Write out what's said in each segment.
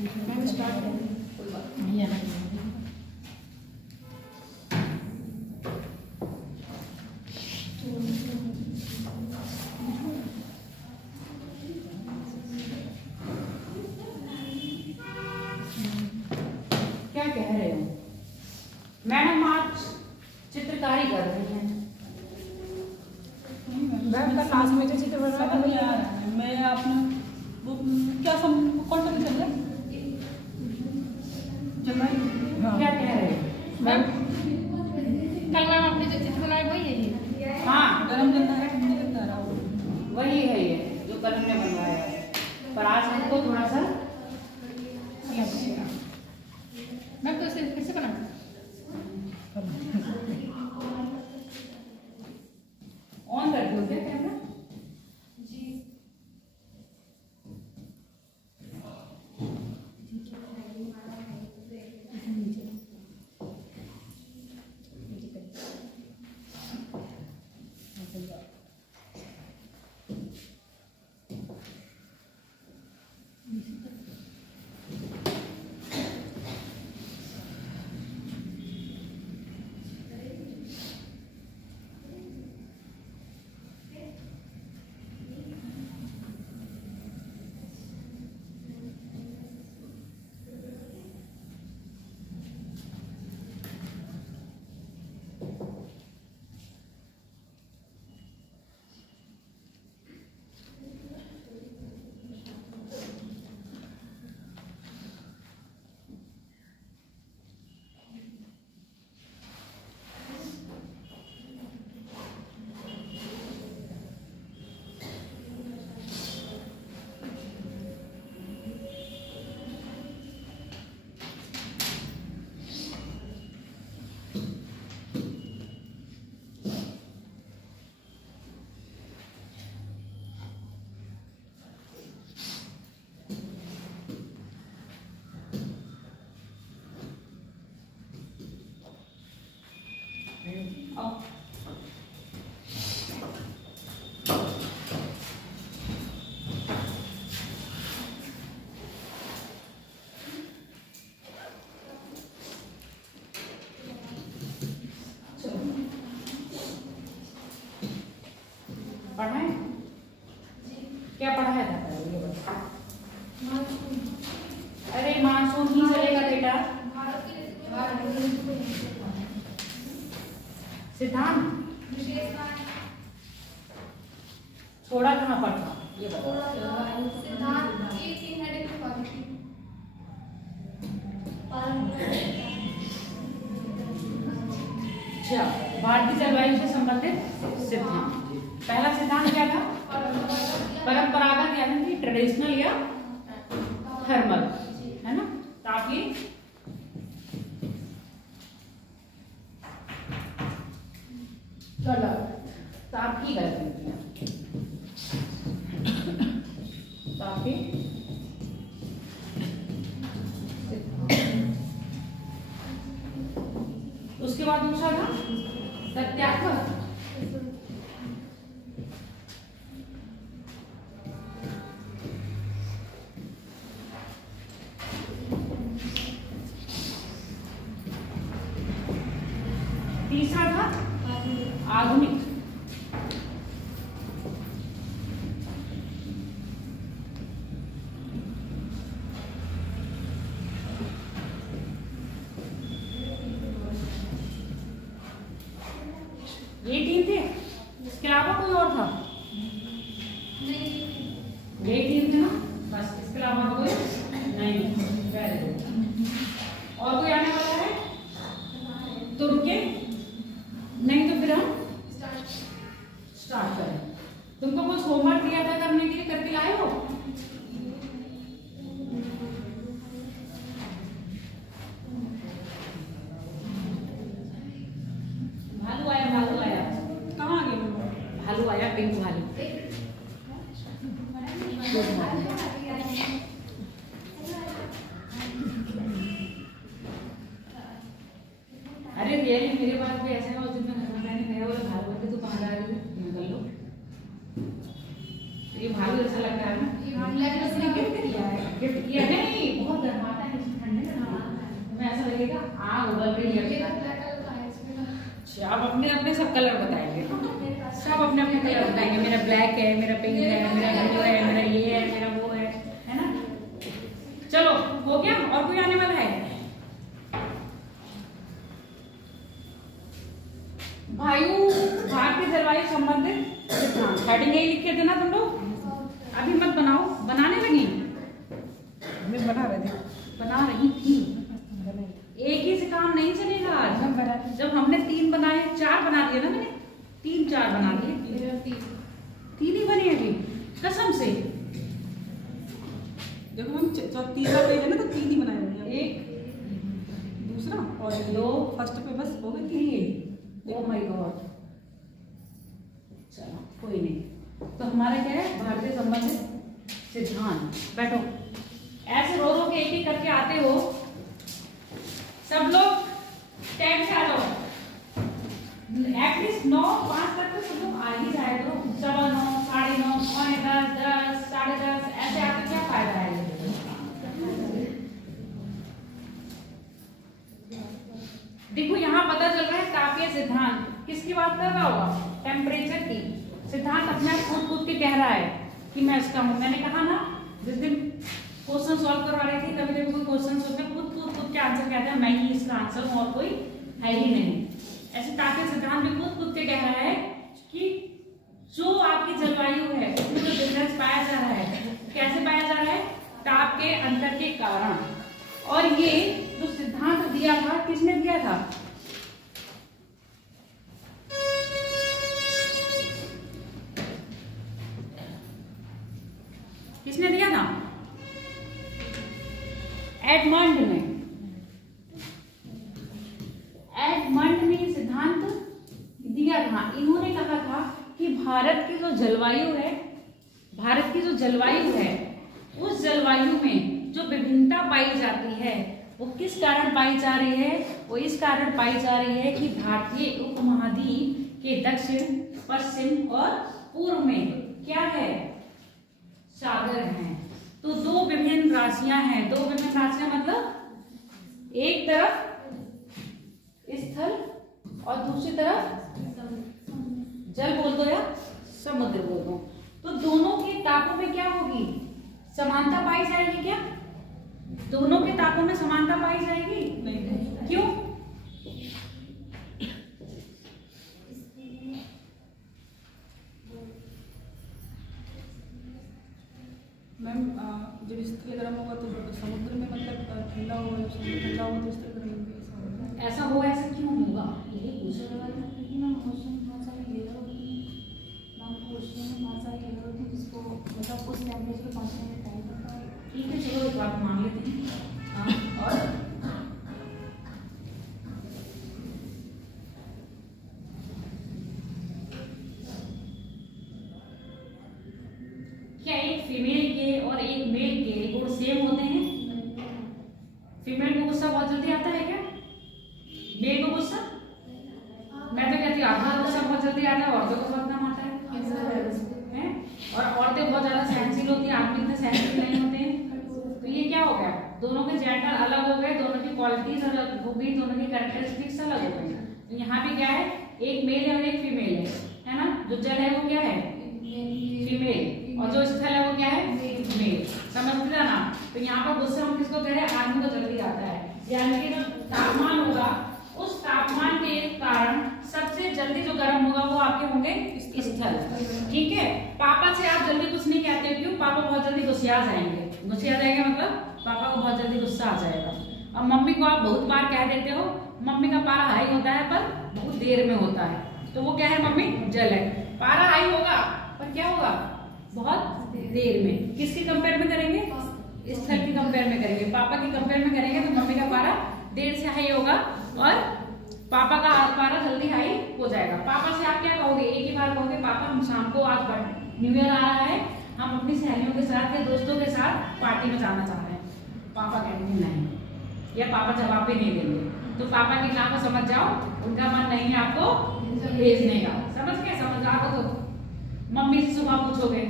Ma'am start करें। क्या कह रहे हो मैडम? आज चित्रकारी कर रही हैं। मैम का क्लास में जो चित्र बन रहा है मैं आपने वो क्या कौन सा चल रहा है? क्या कह रहे हो मैम? कल मैम आपने जो चित्र बनाया वही है ये? हाँ, गरम चल रहा है, ठंडी चल रहा है। वही है ये जो कल हमने बनवाया है, पर आज हमको थोड़ा सा मैम तो इसे कैसे बनाना? ऑन कर दो क्या कैमरा? पढ़ाए? क्या पढ़ाया था पहले ये बताओ। अरे मानसून ही चलेगा बेटा। सिद्धांत थोड़ा कहाँ पढ़ा ये बताओ। अच्छा, भारतीय जलवायु से संबंधित सिद्धांत। पहला सिद्धांत क्या था? परंपरागत यानी कि ट्रेडिशनल या थर्मल, है ना? ताकि कलर ताकि ताकि उसके बाद दूसरा था तथ्यात्मक। तीसरा था आधुनिक। ये तीन थे, इसके अलावा कोई और था? ये तीन थे ना बस, इसके अलावा कोई नहीं। Very good. और कोई आने वाला है तो रुके, नहीं तो फिर हम स्टार्ट करें। तुमको कुछ होमवर्क दिया था करने के लिए, करके लाए हो? भालू आया, भालू आया। कहाँ आ गए? भालू आया, पिंक भालू। लगेगा? आग उबल रही है। अच्छा, अब अपने अपने सब कलर बताएंगे, सब अपने अपने कलर बताएंगे। मेरा ब्लैक है, मेरा पिंक है, मेरा ब्लू है, मेरा ये है, मेरा वो है ना? चलो हो गया। और कोई आने वाला है? वायु, भारतीय जलवायु संबंधित सिद्धांत। हेडिंग यही लिख के देना तुम लोग, अभी मत बनाओ। बनाने लगी? मैं बना रही थी। बना रही थी। एक ही से काम नहीं चलेगा आज। जब हमने 3 बनाए, 4 बना दिए ना मैंने, 3-4 बना दिए। 3 ही बने अभी, कसम से। देखो हम तीसरा पेज है ना, तो 3 ही बनाए हुए हैं। 1 दूसरा और 2 फर्स्ट पे बस हो गए 3। Oh my God. चलो कोई नहीं। तो हमारा क्या है? भारतीय संबंधित सिद्धांत। बैठो, ऐसे रो रो के एक एक करके आते हो। सब लोग टाइम से आ जाओ। एटलीस्ट 9:05 तक तो सब लोग आ ही जाए। तो 9:15, 9:30, 9:10, 10, 10:30 ऐसे आके क्या फायदा है? देखो यहाँ पता चल रहा है तापीय सिद्धांत किसकी बात कर रहा होगा? टेम्परेचर की। सिद्धांत अपने आप कूद कूद के कह रहा है कि मैं इसका हूँ। मैंने कहा ना जिस दिन क्वेश्चन सॉल्व करवा रही थी, कभी कभी कोई क्वेश्चन उसमें कूद कूद कूद के आंसर कहते हैं, मैं ही इसका आंसर हूँ और कोई है ही नहीं। ऐसे तापीय सिद्धांत भी कूद कूद के कह रहा है कि जो आपकी जलवायु है उसमें जो डिफरेंस पाया जा रहा है, कैसे पाया जा रहा है? ताप के अंतर के कारण। और ये जो सिद्धांत दिया था, किसने दिया था? किसने दिया था? एडमंड ने। एडमंड ने सिद्धांत दिया था। इन्होंने कहा था कि भारत की जो जलवायु है, भारत की जो जलवायु है, उस जलवायु में जो विभिन्नता पाई जाती है वो किस कारण पाई जा रही है? वो इस कारण पाई जा रही है कि भारतीय उपमहाद्वीप के दक्षिण, पश्चिम और पूर्व में क्या है? सागर हैं। तो 2 विभिन्न राशियां हैं। 2 विभिन्न राशियां मतलब एक तरफ स्थल और दूसरी तरफ जल बोल दो या समुद्र बोल दो। तो दोनों के तापों में क्या होगी? समानता पाई जाएगी क्या? दोनों के तापों में समानता पाई जाएगी? नहीं। क्यों? मैम जब स्थल गर्म होगा तो समुद्र में मतलब ठंडा होगा, समुद्र ठंडा होगा तो स्थल गर्म होगा। ऐसा हो, ऐसा क्यों होगा? यही पूछने वाला है कि ना क्वेश्चन बहुत सारे ले लो कि मैम क्वेश्चन बहुत सारे ले लो कि जिसको मतलब उस टेम्परेचर पे पहुंचने में टाइम लगता है। ठीक है, चलो एक बात मान लेते हैं। हाँ, और क्या एक फीमेल के और एक मेल के गुण सेम होते हैं? फीमेल को गुस्सा बहुत जल्दी आता है क्या? मेल को गुस्सा? मैं तो कहती हूँ आधा गुस्सा बहुत जल्दी आता है, औरतों को बहुत कम आता है। और औरतें बहुत ज्यादा सहनशील होती हैं, आदमी इतने सहनशील नहीं होते हैं। तो ये क्या हो गया? दोनों के जेंडर अलग हो गए, दोनों की क्वालिटीज अलग हो गई, दोनों की कैरेक्टरिस्टिक्स अलग हो गई। तो यहाँ भी क्या है? एक मेल है और एक फीमेल है ना? जो जल है वो क्या है? फीमेल। और जो स्थल है वो क्या है? मेल। समझते ना? तो यहाँ पर गुस्सा हम किसको कह रहे हैं? आदमी को जल्दी आता है। यानी कि जो तापमान होगा, उस तापमान के कारण सबसे जल्दी जो गर्म होगा वो आपके होंगे स्थल। ठीक है। पापा से आप जल्दी कुछ नहीं कहते, क्यों? पापा बहुत जल्दी गुस्सा जाएंगे। गुस्सा जाएगा मतलब पापा को बहुत जल्दी गुस्सा आ जाएगा। और मम्मी को आप बहुत बार कह देते हो, मम्मी का पारा हाई होता है पर बहुत देर में होता है, तो वो क्या है? मम्मी जल है। पारा हाई होगा पर क्या होगा? बहुत देर में। किसके कंपेयर में करेंगे? स्थल की कंपेयर में करेंगे। पापा की कंपेयर में करेंगे तो मम्मी का पारा देर से हाई होगा और पापा का पारा जल्दी हाई हो जाएगा। पापा से आप क्या कहोगे? एक ही बार कहोगे पापा हम शाम को आज न्यू ईयर आ रहा है, हम अपनी सहेलियों के साथ या दोस्तों के साथ पार्टी में जाना चाह रहे हैं। पापा कहेंगे नहीं, या पापा जवाब भी नहीं देंगे। तो पापा की ना को समझ जाओ, उनका मन नहीं है आपको भेजने का। समझ गए? समझ आ तो मम्मी से सुबह पूछोगे,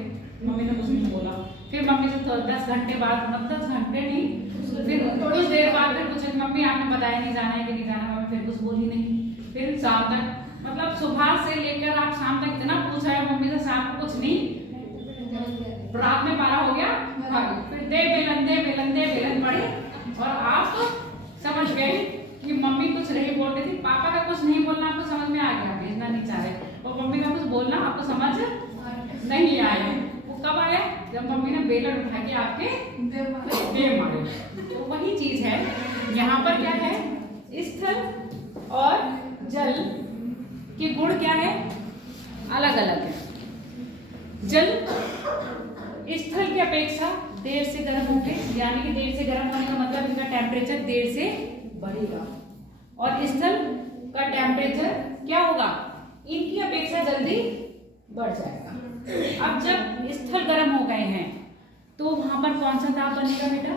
मम्मी ने कुछ नहीं बोला, फिर मम्मी से तो 10 घंटे बाद, मतलब 10 घंटे नहीं, फिर कुछ देर बाद फिर पूछेंगे मम्मी आप आपने बताया नहीं जाना है कि नहीं जाना, मम्मी फिर कुछ बोली नहीं। फिर शाम तक, मतलब सुबह से लेकर आप शाम तक इतना पूछा है मम्मी से, शाम को कुछ नहीं, रात में 12 हो गया, फिर दे बेलन पड़े। और आप तो समझ गए कि मम्मी कुछ नहीं बोल रही थी, पापा का कुछ नहीं बोलना आपको समझ में आ गया, भेजना नहीं चाह रहे, और मम्मी का कुछ बोलना आपको समझ नहीं आया। वो कब आया? जब मम्मी ने बेलन उठा के आपके दे मारे। तो वही चीज है यहाँ पर। क्या है? स्थल और जल के गुण क्या है? अलग अलग है। जल स्थल की अपेक्षा देर से गर्म होंगे, यानी कि देर से गर्म होने का मतलब इनका टेम्परेचर देर से बढ़ेगा, और स्थल का टेम्परेचर क्या होगा? इनकी अपेक्षा जल्दी बढ़ जाएगा। अब जब स्थल गर्म हो गए हैं तो वहां पर कौन सा दाब बनेगा बेटा?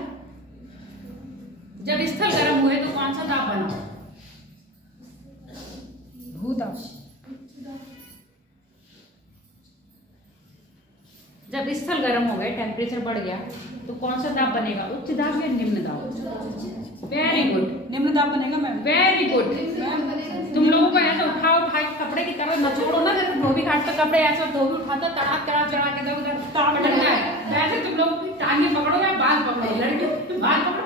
जब स्थल गर्म हुए तो कौन सा दाब बना? भूदाब। जब स्थल गर्म हो गए, टेम्परेचर बढ़ गया, तो कौन सा दाब बनेगा? उच्च दाब या निम्न दाब? वेरी गुड, निम्न दाब बनेगा मैम। Very good. तुम लोगों को ऐसा उठा के कपड़े की तरह मचोड़ो ना, जैसे धोबी घाट पे कपड़े ऐसा धोबी उठाता तड़ाक चढ़ा के दो उधर पटकना है, वैसे तुम लोग की टांगे पकड़ो या बाल पकड़ो, लड़की बाल पकड़ो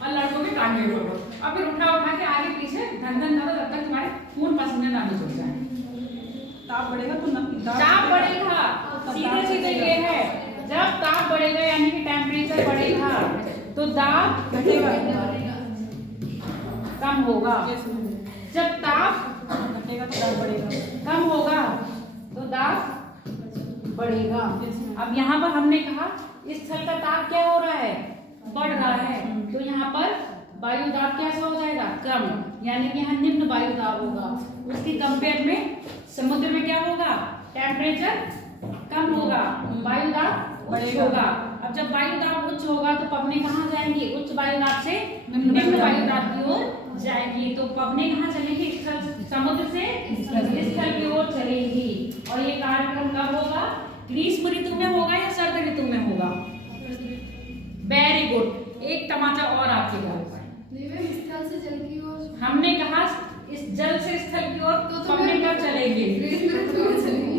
और लड़कों की टांगे पकड़ो, और फिर उठा के आगे पीछे धन करो जब तक तुम्हारे खून पसीने ना निकल जाए। ताप बढ़ेगा तो ताप बढ़ेगा, सीधे ये है। जब ताप बढ़ेगा यानी कि टेम्परेचर बढ़ेगा तो दाब घटेगा, कम होगा। जब ताप घटेगा तो दाब बढ़ेगा, कम होगा तो दाब बढ़ेगा। अब यहाँ पर हमने कहा स्थल का ताप क्या हो रहा है? बढ़ रहा है, तो यहाँ पर वायु दाब कैसा हो जाएगा? कम, यानी कि यहाँ निम्न वायु दाब होगा। उसकी कंपेयर में समुद्र में क्या होगा? टेम्परेचर कम होगा, वायु दाब उच्च होगा। अब जब वायु दाब उच्च होगा तो पवनें कहाँ जाएंगी? उच्च वायु दाब से निम्न वायु दाब की ओर जाएगी। तो पवनें कहाँ चलेंगी? समुद्र से स्थल की ओर चलेंगी। और ये कार्यक्रम कब होगा? ग्रीष्म ऋतु में होगा या शरद ऋतु में होगा? वेरी गुड, एक तमाचा और आपके घर पर। स्थल से जल की ओर हमने कहा इस जल से स्थल की ओर पवनें कब चलेंगी?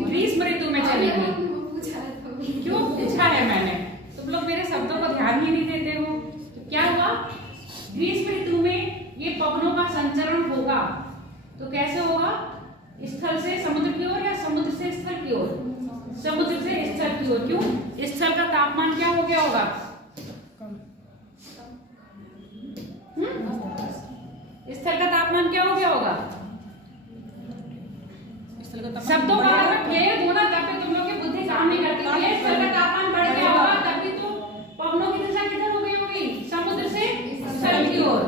ग्रीष्म ऋतु में चलेंगी। क्यों पूछा है मैंने? तुम लोग मेरे शब्दों को ध्यान ही नहीं देते हो। तो क्या हुआ? ग्रीष्म ऋतु में ये पवनों का संचरण होगा, तो कैसे होगा? स्थल से समुद्र की ओर या समुद्र से स्थल की ओर? समुद्र से स्थल की ओर। क्यों? स्थल का तापमान क्या हो गया होगा? स्थल का तापमान क्या हो गया होगा? शब्दों का मतलब ये होना, तब भी तुम लोग की बुद्धि काम नहीं करती। ये स्थल का तापमान बढ़ गया होगा, तभी तो पवनों की दिशा किधर हो गई होगी? समुद्र से स्थल की ओर।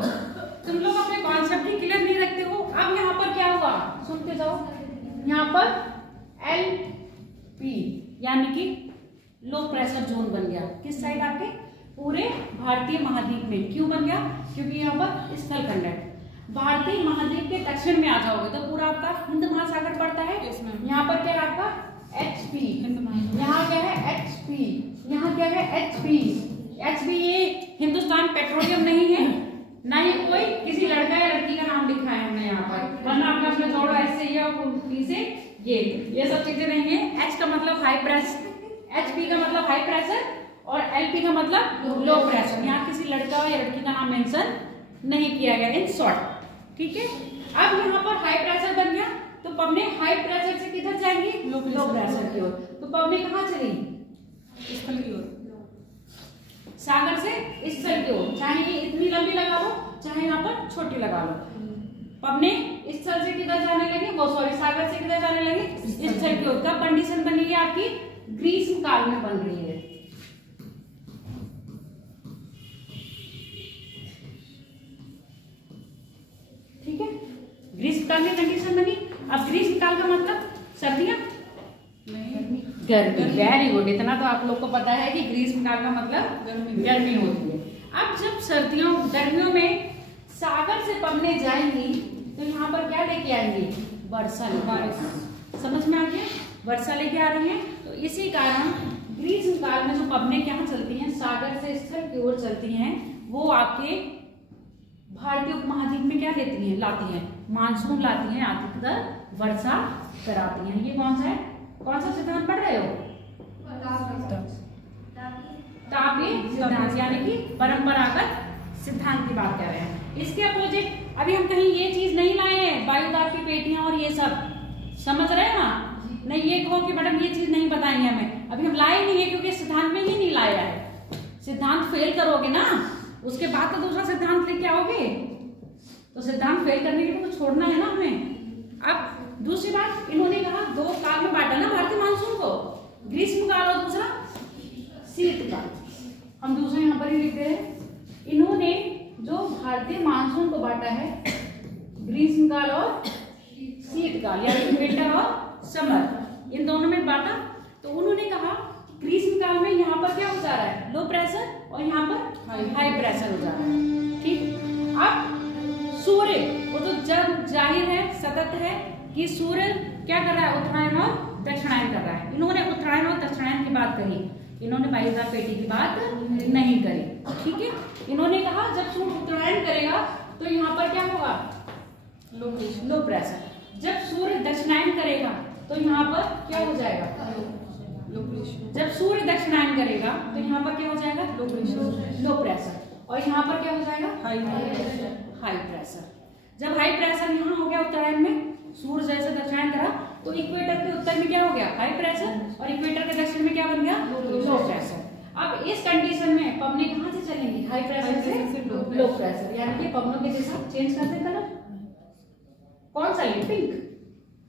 तुम लोग अपने कॉन्सेप्ट ही क्लियर नहीं रखते हो। अब यहाँ पर क्या हुआ? सुनते जाओ। यहाँ पर LP यानी कि लो प्रेशर जोन बन गया। किस साइड? आपके पूरे भारतीय महाद्वीप में। क्यों बन गया? क्योंकि यहाँ पर स्थल खंड है। भारतीय महाद्वीप के दक्षिण में आ जाओगे तो पूरा आपका हिंद महासागर पड़ता है। यहाँ पर क्या है आपका? HP। यहाँ क्या है? HP। यहाँ क्या है? HP। ये हिंदुस्तान पेट्रोलियम नहीं है, ना ही कोई किसी लड़का या लड़की का नाम लिखा है हमने यहाँ पर, वरना आपका उसमें जोड़ो ऐसे ही और P से ये सब चीजें नहीं है। H का मतलब हाई प्रेशर, HP का मतलब हाई प्रेशर और LP का मतलब लो प्रेशर। यहाँ किसी लड़का या लड़की का नाम मेंशन नहीं किया गया इन शॉर्ट। ठीक है। अब यहाँ पर हाई प्रेशर बन गया तो पवनें हाई प्रेशर से किधर जाएंगी? लो प्रेशर की ओर। तो पवनें कहाँ चली? स्थल की ओर, सागर से स्थल की ओर। चाहे ये इतनी लंबी लगा लो, चाहे यहाँ पर छोटी लगा लो। पवनें स्थल से किधर जाने लगी? वो सॉरी, सागर से किधर जाने लगी? स्थल की ओर। कब कंडीशन बनेगी आपकी? ग्रीष्म काल में बन रही है। ठीक है, ग्रीष्म काल में कंडीशन बनी। अब ग्रीष्म काल का मतलब सर्दियां, गर्मी। वेरी गुड, इतना तो आप लोग को पता है कि ग्रीष्म काल का मतलब गर्मी होती है। अब जब गर्मियों में सागर से पवनें जाएंगी तो यहाँ पर क्या लेके आएंगी? वर्षा लेके। समझ में आ गया? वर्षा लेके आ रही है। तो इसी कारण ग्रीष्म काल में जो पवनें क्या चलती हैं? सागर से स्थल की ओर चलती हैं। वो आपके भारतीय उपमहाद्वीप में क्या लेती हैं, लाती हैं, मानसून लाती हैं, अधिकतर वर्षा कराती हैं। ये कौन सा है, कौन सा सिद्धांत पढ़ रहे हो, तापीय सिद्धांत, यानी कि परंपरागत सिद्धांत की बात कर रहे हैं। इसके अपोजिट अभी हम कहीं ये चीज नहीं लाए हैं, वायुदाब की पेटियां और ये सब, समझ रहे हैं ना, नहीं ये कहो कि मैडम ये चीज नहीं बताई है हमें, अभी हम लाए नहीं है क्योंकि सिद्धांत में ही नहीं लाया है। सिद्धांत फेल करोगे ना, उसके बाद तो दूसरा सिद्धांत लेके आओगे, तो सिद्धांत फेल करने के लिए तो छोड़ना है ना हमें। अब दूसरी बात, इन्होंने कहा 2 काल में बांटा ना भारतीय मानसून को, ग्रीष्म काल और दूसरा शीतकाल। हम दूसरे यहाँ पर ही लिखते हैं, इन्होंने जो भारतीय मानसून को बांटा है ग्रीष्म काल और शीतकाल, यानी विंटर और समर, इन दोनों में बांटा। तो उन्होंने कहा ग्रीष्म काल में यहाँ पर क्या हो जा रहा है, लो प्रेशर, और यहाँ पर हाई प्रेशर हो जा रहा है। ठीक, अब सूर्य वो तो जब जाहिर है, सतत है कि सूर्य क्या कर रहा है, उत्तरायण और दक्षिणायन कर रहा है। इन्होंने उत्तरायण और दक्षिणायन की बात करी, इन्होंने वायुदाब पेटी की बात नहीं करी। ठीक है, इन्होंने कहा जब सूर्य उत्तरायण करेगा तो यहाँ पर क्या होगा, लो प्रेशर। जब सूर्य दक्षिणायन करेगा तो यहाँ पर क्या हो जाएगा, जब सूर्य दक्षिणायन करेगा तो यहाँ पर क्या हो जाएगा, लो प्रेशर, और यहाँ पर क्या हो जाएगा, हाई प्रेशर। जब हाई प्रेशर यहाँ हो गया उत्तरायण में, सूर्य जैसे दक्षिणायन करा तो इक्वेटर के उत्तर में क्या हो गया, हाई प्रेशर, और इक्वेटर के दक्षिण में क्या बन गया, लो प्रेशर। अब इस कंडीशन में पवनें कहाँ से चलेंगी, हाई प्रेशर से लो प्रेशर, यानी कि पवनों की दिशा चेंज करते कलर। कौन सा ये, पिंक,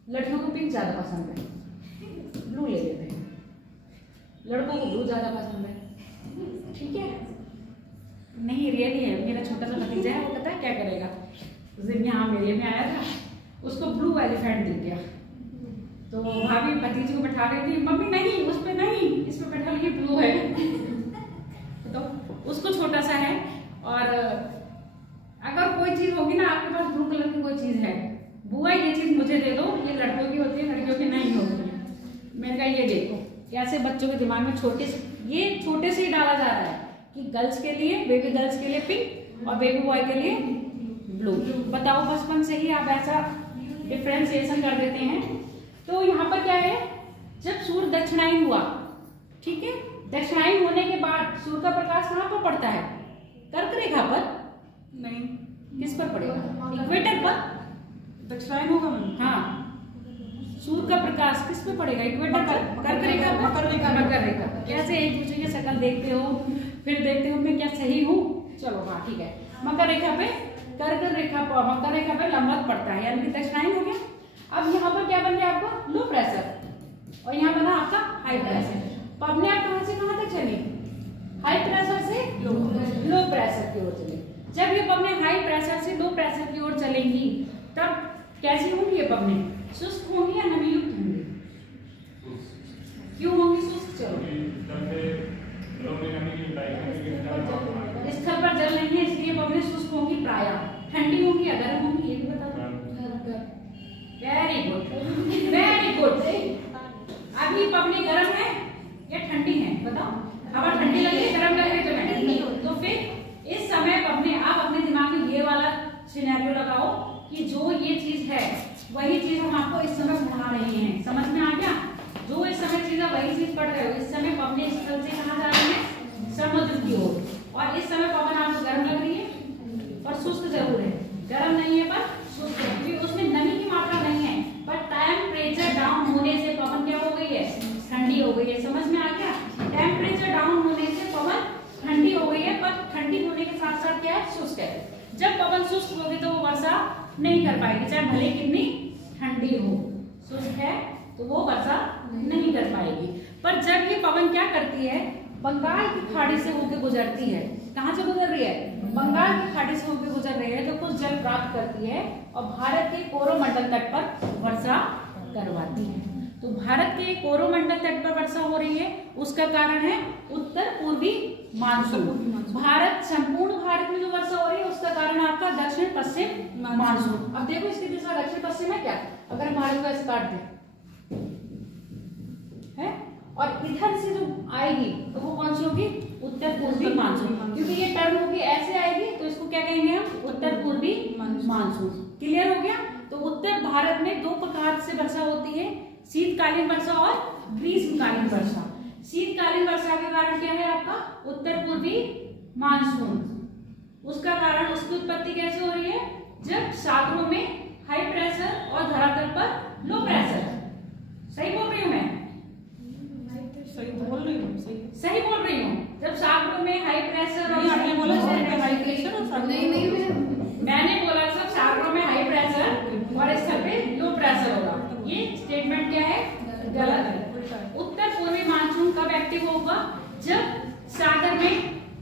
लड़कियों को पिंक ज्यादा पसंद है, ब्लू ले लेते हैं, लड़कों को ब्लू ज्यादा पसंद है। ठीक है, नहीं रियली है, मेरा छोटा सा भतीजा है, वो पता है क्या करेगा, उस दिन यहाँ मेले में आया था, उसको ब्लू एलिफेंट दिख गया, तो भाभी भतीजी को बैठा रही थी, मम्मी नहीं उस पे नहीं, इस पे बैठा, ये ब्लू है। तो उसको छोटा सा है, और अगर कोई चीज होगी ना आपके पास ब्लू कलर की कोई चीज है, बुआ ये चीज मुझे दे दो, ये लड़कों की होती है, लड़कियों की नहीं होती है। मैंने कहा ये देखो, ऐसे बच्चों के दिमाग में छोटे से ही डाला जा रहा है कि गर्ल्स के लिए, बेबी गर्ल्स के लिए पिंक और बेबी बॉय के लिए ब्लू। बताओ, बचपन से ही आप ऐसा डिफरेंशिएशन कर देते हैं। तो यहाँ पर क्या है, जब सूर्य दक्षिणायन हुआ, ठीक है, दक्षिणायन होने के बाद सूर्य का प्रकाश कहाँ पर पड़ता है, कर्क रेखा पर नहीं, किस पर पड़ेगा, इक्वेटर पर, दक्षिणायन होगा। हाँ, सूर्य का प्रकाश किस पे पड़ेगा, इक्वेटर पर, कर्क रेखा पर, मकर रेखा। कैसे एक दूसरे की शक्ल देखते हो, फिर देखते हो मैं क्या सही हूँ, चलो हाँ ठीक है, मकर रेखा पे, कर्क रेखा पर, मकर रेखा पे लंबवत पड़ता है, यानी कि दक्षिणायन हो गया। अब यहाँ पर क्या बन गया आपका, लो प्रेशर, और यहाँ बना आपका हाई प्रेशर। तो अपने आप कहाँ से कहाँ तक चले, हाई प्रेशर से लो प्रेशर की ओर चले। जब ये पवनें हाई प्रेशर से लो प्रेशर की ओर चलेंगी तब कैसी होंगी ये पवनें, शुष्क होंगी या नमी युक्त होंगी, क्यों होंगी शुष्क, चलो स्थल पर जल नहीं है इसलिए पवनें शुष्क होंगी, प्रायः ठंडी होंगी या गर्म होंगी, ये भी बता दो। Very good, very good. अभी पवनें गर्म है या ठंडी है, बताओ, हवा ठंडी लग रही है, गर्म लग रही है, तो फिर इस समय पवनें, आप अपने दिमाग में ये वाला सिनेरियो लगाओ कि जो ये चीज है वही चीज हम आपको इस समय पढ़ा रहे हैं, समझ में आ गया, जो इस समय चीज है वही चीज पढ़ रहे हो। इस समय पवनें स्थल से कहाँ जा रही है, समुद्र की ओर, और इस समय पवन आपको गर्म लग रही है और शुष्क जरूर है, गर्म नहीं है पर शुष्क है, क्योंकि उसमें नमी की मात्रा नहीं है, पर टेम्परेचर डाउन होने से पवन क्या हो गई है, ठंडी हो गई है, समझ में आ गया, टेम्परेचर डाउन होने से पवन ठंडी हो गई है, पर ठंडी होने के साथ साथ क्या है, शुष्क है। जब पवन शुष्क होगी तो वो वर्षा नहीं कर पाएगी, चाहे भले कितनी ठंडी हो, शुष्क है तो वो वर्षा नहीं कर पाएगी। पर जब ये पवन क्या करती है, बंगाल की खाड़ी से होकर गुजरती है, कहाँ से गुजर रही है, बंगाल की खाड़ी से होकर गुजर रही है, तो कुछ जल प्राप्त करती है और भारत के कोरोमंडल तट पर वर्षा करवाती है। तो भारत के कोरोमंडल तट पर वर्षा हो रही है, उसका कारण है उत्तर पूर्वी मानसून। भारत, संपूर्ण भारत में जो वर्षा हो रही है उसका कारण आपका दक्षिण पश्चिम मानसून। अब देखो इसकी दिशा दक्षिण पश्चिम है क्या, अगर भारत को ऐसे काट दे है, और इधर से जो आएगी तो वो कौन सी होगी, उत्तर पूर्वी मानसून, क्योंकि ये टर्म होगी ऐसे आएगी तो इसको क्या कहेंगे हम, उत्तर मानसून। क्लियर हो गया? तो उत्तर भारत में दो प्रकार से वर्षा होती है, शीतकालीन वर्षा और ग्रीष्मकालीन वर्षा। शीतकालीन वर्षा का कारण क्या है आपका? उत्तर पूर्वी मानसून। उसका कारण, उसकी उत्पत्ति कैसे हो रही है? जब सागरों में हाई प्रेशर और धरातल पर लो प्रेशर। सही बोल रही हूँ मैं? सही बोल रही हूँ, सही बोल रही हूँ। जब सागरों में हाई प्रेशर और आपने बोला हाई प्रेशर और सागर। नहीं मैंने बोला सब सागरों में हाई प्रेशर और स्थल पे लो प्रेशर होगा। ये स्टेटमेंट क्या है? गलत है। उत्तर पूर्वी मानसून कब एक्टिव होगा? जब सागर में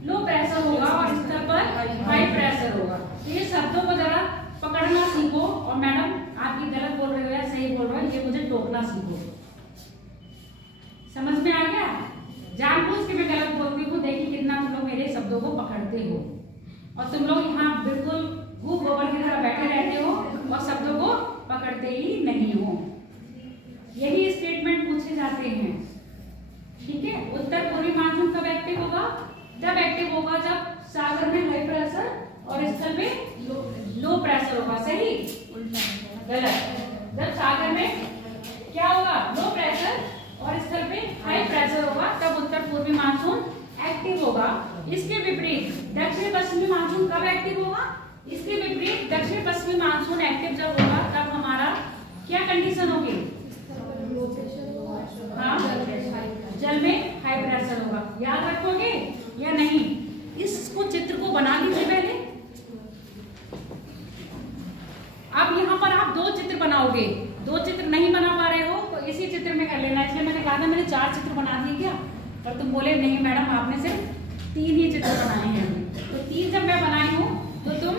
लो प्रेशर होगा और स्थल पर हाई प्रेशर होगा। तो ये शब्दों को जरा पकड़ना सीखो। और मैडम आप ये गलत बोल रहे हो या सही बोल रहे हो, ये मुझे टोकना सीखो। समझ में आ गया? जानबूझ के मैं गलत बोलती हूँ, देखिए कितना तुम लोग मेरे शब्दों को पकड़ते हो। और तुम लोग यहाँ बिल्कुल भूख गोबर की तरह बैठे रहते हो और शब्दों को पकड़ते ही नहीं हो। यही स्टेटमेंट पूछे जाते हैं। ठीक है? उत्तर पूर्वी मानसून कब एक्टिव होगा? जब एक्टिव होगा जब सागर में हाई प्रेशर और स्थल में लो प्रेशर होगा। सही? गलत। जब सागर में क्या होगा? लो प्रेशर और स्थल पे हाई प्रेशर होगा, तब उत्तर पूर्वी मानसून एक्टिव होगा। इसके विपरीत दक्षिण पश्चिमी मानसून कब एक्टिव होगा? इसके विपरीत दक्षिण पश्चिमी मानसून एक्टिव जब होगा तब हमारा क्या कंडीशन होगी? हाँ, जल में हाई प्रेशर होगा। याद रखोगे या नहीं? इसको चित्र को बना लीजिए पहले। अब यहाँ पर आप दो चित्र बनाओगे। दो चित्र नहीं बना पा रहे हो तो इसी चित्र में कर लेना। इसलिए मैंने कहा था मैंने 4 चित्र बना दिए क्या, पर तुम बोले नहीं मैडम आपने सिर्फ 3 ही चित्र बनाए हैं। तो 3 जब मैं बनाई हूँ तो तुम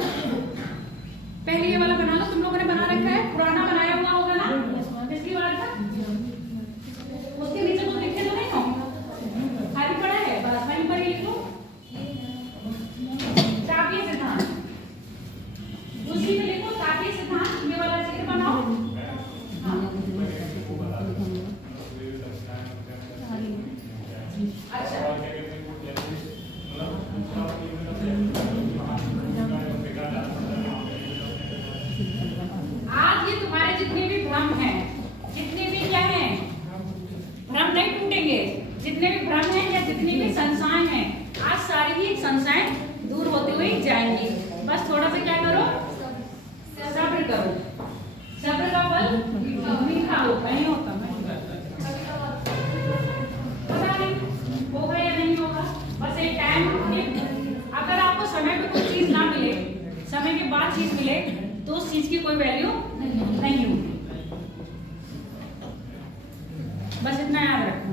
पहले ये वाला बना लो। तुम लोगों ने बना रखा है, पुराना बनाया हुआ होगा ना पिछली बार का। उसके नीचे कुछ लिखे तो नहीं हो? खाली पड़ा है, बस वहीं पर ही लिख लो तापीय सिद्धांत। उसी में लिखो तापीय सिद्धांत, ये वाला चित्र बनाओ। अच्छा, आज ये तुम्हारे जितने भी भ्रम हैं, जितने भी क्या हैं, भ्रम नहीं टूटेंगे। जितने भी भ्रम हैं या जितनी भी संशय हैं, आज सारी ही संशय दूर होती हुई जाएंगी। बस थोड़ा सा क्या करो? सब्र करो। सब्र का फल मीठा होता है। होता पता नहीं होगा या नहीं होगा, बस एक टाइम। अगर आपको समय पे कोई चीज ना मिले, समय के बाद चीज मिले, तो उस चीज की कोई वैल्यू नहीं होगी। बस इतना याद रखो।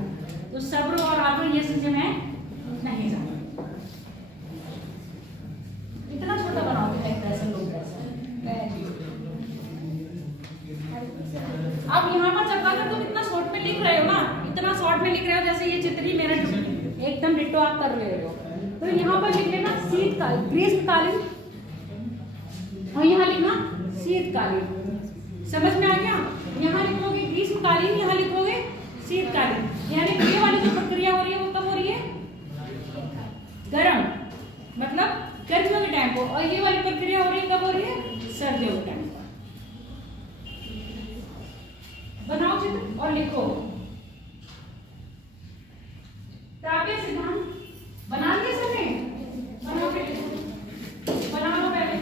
तो सब्र और आदर ये चीजें मैं नहीं जानती। इतना छोटा बनाओगे ऐसा लोग कैसा। अब यहाँ पर जब अगर तुम इतना शॉर्ट में लिख रहे हो ना, इतना शॉर्ट में लिख रहे हो, जैसे ये चित्र ही मेरा एकदम डिट्टो आप कर रहे हो, तो यहाँ पर लिख लेना शीतकालीन, ग्रीष्मकालीन, और यहाँ लिखना शीतकालीन। समझ में आ गया? यहाँ लिखोगे ग्रीष्मकालीन, यहाँ लिखोगे शीतकालीन। यानी ये वाली जो प्रक्रिया हो रही है वो कब हो रही है? गर्म, मतलब गर्मियों के टाइम को। और ये वाली प्रक्रिया हो रही है कब हो रही है? सर्दियों के टाइम को। बनाओ चित्र और लिखो। तापीय सिद्धांत बना लिए सबने? बनाओ के लिखो, बना लो पहले।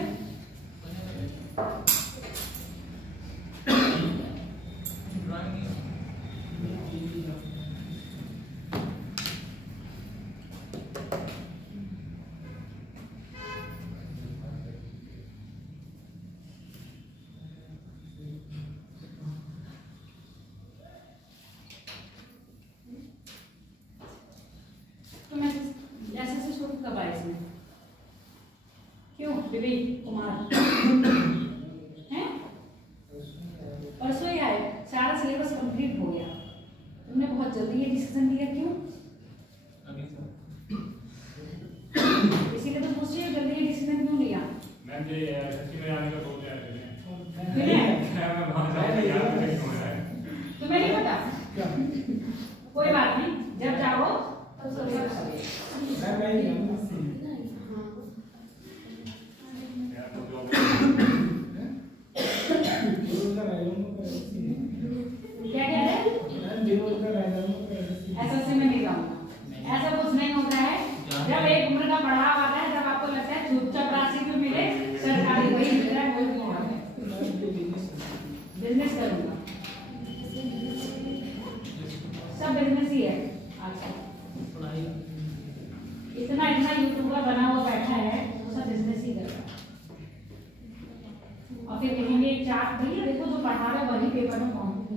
तो मैं ऐसे शुरू कब आया इसमें? क्यों विवेक कुमार हैं? परसों ही आए, सारा सिलेबस कंप्लीट हो गया। तुमने बहुत जल्दी ये डिसीजन लिया, क्यों? इसीलिए तो पूछ रही हूँ, जल्दी ये डिसीजन क्यों लिया? मैम ये सच्ची में आने का बोल रहे थे। तुम्हें नहीं पता? कोई बात नहीं, जब जाओ तब सब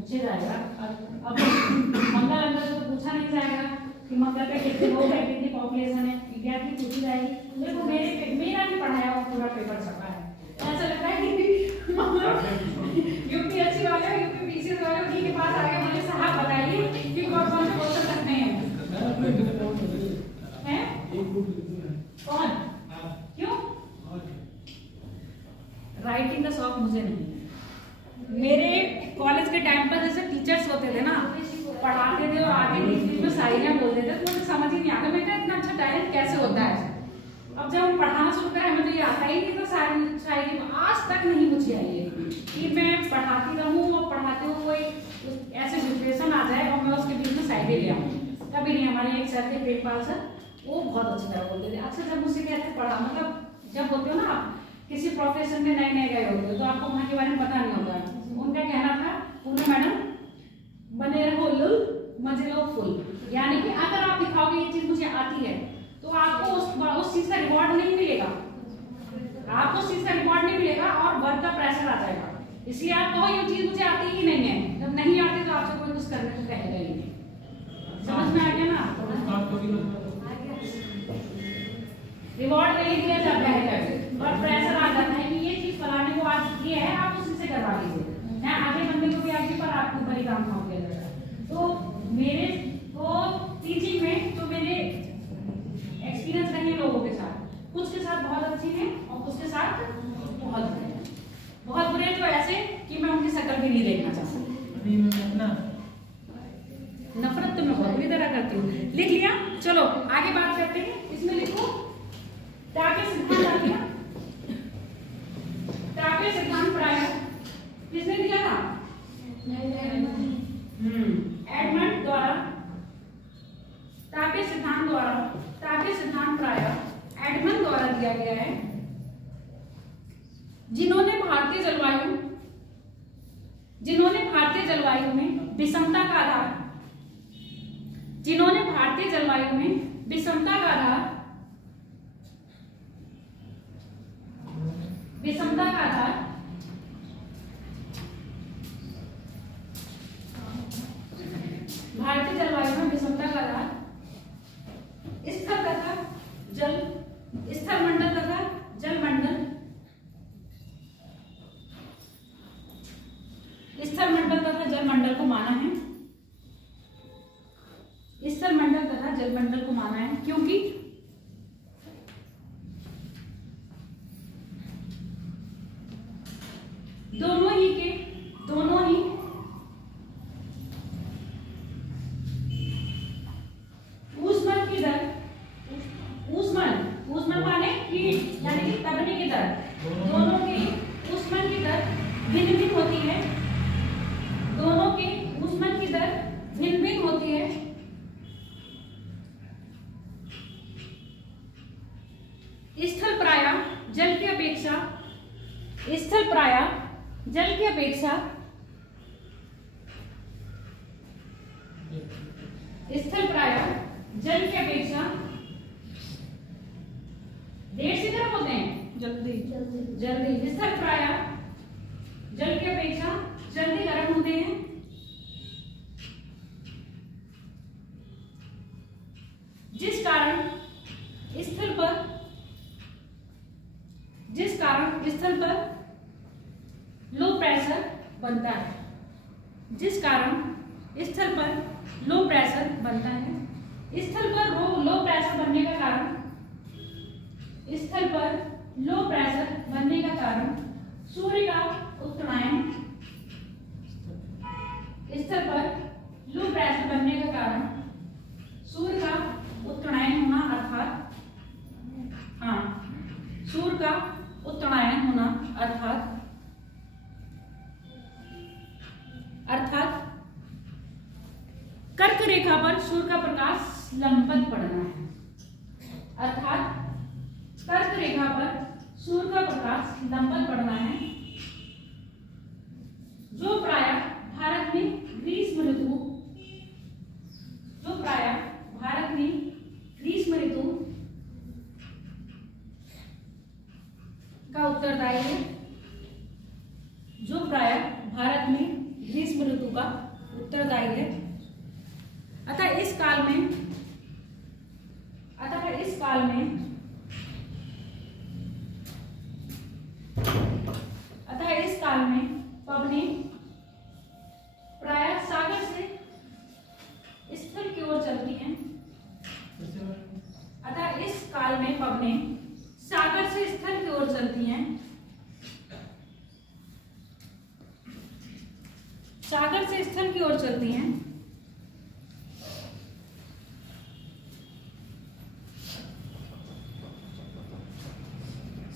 पूछे जाएगा। अब मंगल अंदर से तो पूछा नहीं जाएगा कि मंगल पे कितने लोग हैं, कितनी पॉपुलेशन है, विज्ञान की पूछी जाएगी। देखो मेरा नहीं पढ़ाया हुआ पूरा पेपर छपा है, ऐसा लगता है कि यूपीएससी वाले यूपीपीसीएस वाले उन्हीं के पास आगे बोले साहब बताइए कि कौन कौन से क्वेश्चन रखने हैं कौन क्यों। राइटिंग का शौक मुझे नहीं है। मेरे कॉलेज के टाइम पर जैसे टीचर्स होते थे ना, पढ़ाते थे और आगे बीच में शायरियाँ बोलते थे, तो मुझे समझ ही नहीं आता मैं इतना अच्छा टैलेंट कैसे होता है। अब जब हम पढ़ाना शुरू करें हमें तो ये आता ही नहीं था, शायरी आज तक नहीं मुझे आई है कि मैं पढ़ाती रहूँ और पढ़ाते हुए कोई ऐसे सिचुएशन आ जाए और मैं उसके बीच में शायरी ले आऊँ, कभी नहीं। हमारे एक सर थे प्रेमपाल सर, वो बहुत अच्छी तरह बोलते थे। अच्छा जब मुझसे कहते पढ़ा, मतलब जब होते हो ना आप किसी प्रोफेशन में नए नए गए होते हो तो आपको वहाँ के बारे में पता नहीं होता। उनका कहना था, पूर्णा मैडम बने रहो लुल मजे लो फुल, यानी कि अगर आप दिखाओगे ये चीज मुझे आती है तो आपको उस चीज का रिवॉर्ड नहीं मिलेगा, आपको उस चीज का रिवॉर्ड नहीं मिलेगा और वर्क का प्रेशर आ जाएगा। इसलिए आप कहो ये चीज मुझे आती ही नहीं है, जब नहीं आती तो आपसे कोई कुछ करने को कहेगा ही नहीं। समझ में आ गया ना? रिवॉर्ड नहीं दिया जाता है और प्रेशर आ जाता है कि ये चीज फलाने को आज ये है, आप उसी से करवा लीजिए ना, आगे बंदे को भी आगे पर आपको ऊपर ही काम सौंप दिया जाएगा। तो मेरे को टीचिंग में जो मेरे एक्सपीरियंस रहे लोगों के साथ, कुछ के साथ बहुत अच्छी है और कुछ के साथ बहुत बुरे हैं। बहुत बुरे तो ऐसे कि मैं उनकी शक्ल भी नहीं देखना चाहती। नफरत तो मैं बहुत बुरी तरह करती हूँ। लिख लिया? चलो आगे बात करते हैं। इसमें लिखो ताकि सिद्धांत आ गया। ताकि सिद्धांत पढ़ाया किसने दिया था? एडमंड द्वारा। ताकि सिद्धांत द्वारा, ताकि सिद्धांत पढ़ाया एडमंड द्वारा दिया गया है, जिन्होंने भारतीय जलवायु में विषमता का आधार, जिन्होंने भारतीय जलवायु में विषमता का आधार, विषमता का आधार भारतीय जलवायु में विषमता का आधार स्थल तथा जल, स्थल मंडल तथा जल मंडल, स्थल मंडल तथा जल मंडल को माना है, स्थल मंडल तथा जल मंडल को माना है क्योंकि दोनों ही ऊष्मन माने हीट यानी कि तपने की दर, दोनों की ऊष्मन की दर भिन्न भिन्न होती है, दोनों की ऊष्मन की दर भिन्न भिन्न होती है। स्थल प्रायः जल की अपेक्षा, स्थल प्रायः जल की अपेक्षा, स्थल प्रायः जल की अपेक्षा देर से गर्म होते हैं, जल्दी। स्थल प्रायः जल की अपेक्षा जल्दी गर्म होते हैं, जिस कारण स्थल पर लो प्रेशर बनता है, जिस कारण स्थल पर लो प्रेशर बनता है। स्थल पर लो प्रेशर बनने का कारण, स्थल पर लो प्रेशर बनने का कारण सूर्य का उत्तरायण, स्थल पर लो प्रेशर बनने का कारण सूर्य का उत्तरायण होना, सूर्य का उत्तरायण होना अर्थात कर्क रेखा पर सूर्य का प्रकाश लंबवत पड़ना है, अर्थात कर्क रेखा पर सूर्य का प्रकाश लंबवत पड़ना है, जो प्रायः भारत में ग्रीष्म ऋतु, जो प्रायः भारत में ग्रीष्म ऋतु का उत्तरदायी है, जो प्रायः भारत में ग्रीष्म ग्रीष्म ऋतु का उत्तरदायी है। अतः इस काल में पवनें प्रायः सागर से स्थल की ओर चलती हैं। अतः इस काल में पवनें सागर से स्थल की ओर चलती हैं। सागर से स्थल की ओर चलती हैं।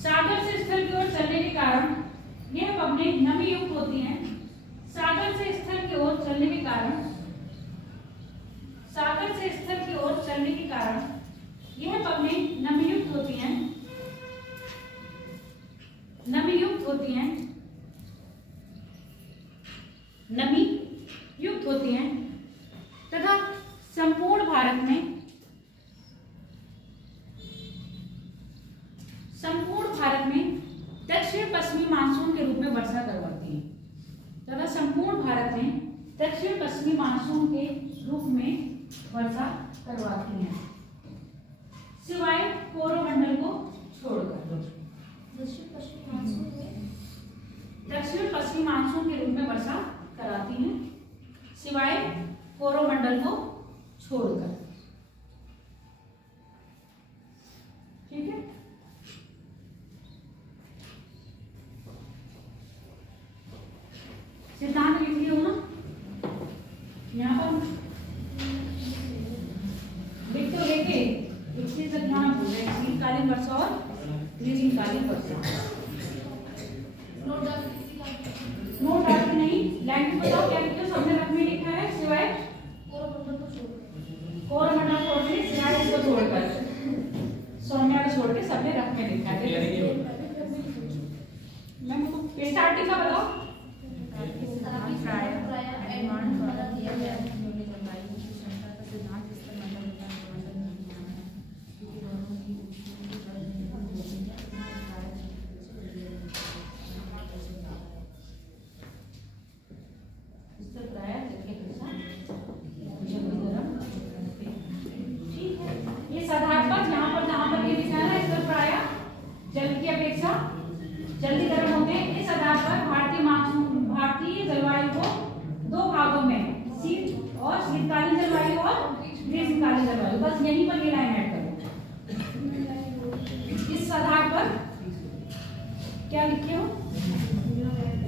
सागर से स्थल की ओर चलने के कारण यह पवनें नमी युक्त होती हैं। सागर से स्थल की ओर चलने के कारण यह पवनें नमी युक्त होती हैं। नमी युक्त होती हैं तथा संपूर्ण भारत में दक्षिण पश्चिमी मानसून के रूप में वर्षा करवाती है। तथा संपूर्ण भारत में दक्षिण पश्चिमी मानसून के रूप में वर्षा करवाती हैं, सिवाय कोरोमंडल को छोड़कर। दक्षिण पश्चिमी मानसून के रूप में वर्षा कराती हैं, सिवाय कोरोमंडल को छोड़कर। ठीक है। सिद्धांत लिख लियो ना, यहाँ पर लिख तो लेके एक चीज ध्यान भूल रहे, शीतकालीन वर्षा और ग्रीष्मकालीन वर्षा। नोट डाल नहीं, लाइन में बताओ क्या लिखो, सबने रख में लिखा है सिवाय कोरोमंडल छोड़ के, सिवाय इसको छोड़कर, सौम्या को छोड़ के सबने रख में लिखा है। मैं पेज आर्टिकल का बताओ। जल्दी गर्म होते हैं। इस आधार पर भारतीय जलवायु को दो भागों में, शीतकालीन जलवायु और ग्रीष्मकालीन जलवायु, बस यहीं पर ये लाइन ऐड करो। इस आधार पर क्या लिखे हो,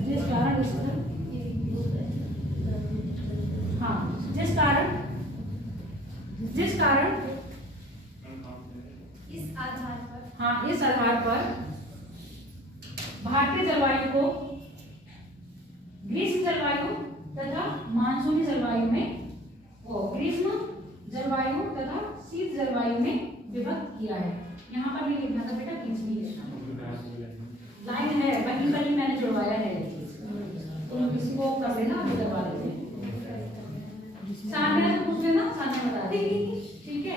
जिस कारण इस आधार पर भारतीय जलवायु को ग्रीष्म जलवायु तथा मानसूनी जलवायु में, ग्रीष्म जलवायु तथा शीत जलवायु में विभक्त किया है। यहाँ पर नहीं लिखना था बेटा, बीच में लिखना। लाइन है, वहीं पर ही मैंने जुड़वाया है ये चीज, तुम किसी को कर लेना, अभी करवा देते हैं। सामने तो पूछ लेना, सामने बता देंगे। ठीक है,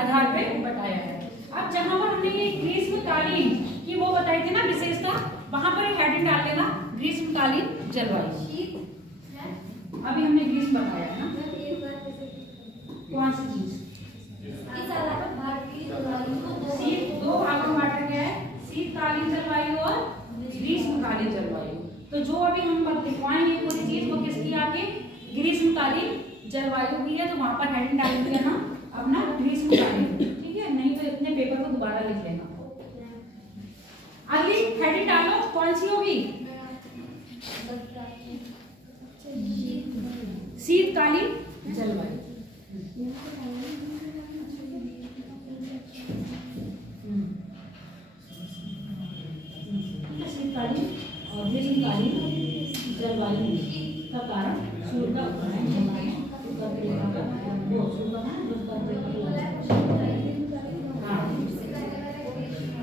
आधार पे बताया है। अब जहां पर हमने ये ग्रीष्मकालीन की वो बताई थी ना विशेषता, वहां पर हेडिंग डाल लेना, ग्रीष्मकालीन जलवायु। अभी हमने ग्रीष्म बताया है ना, कौन सी चीज, शीत, दो भागों में बांटा गया है, शीतकालीन जलवायु और ग्रीष्मकालीन जलवायु। तो जो अभी हम लिखवाएंगे पूरी चीज, वो किसकी, आपके ग्रीष्मकालीन जलवायु की है। तो वहां पर हेडिंग डाल दिया ना अपना ग्रीष्मकालीन, ठीक है, नहीं तो इतने पेपर को दोबारा लिख लेना। अगली हेडिंग डालो, कौन सी होगी, शीतकालीन जलवायु। शीतकालीन और ग्रीष्मकालीन जलवायु का कारण सूर्य का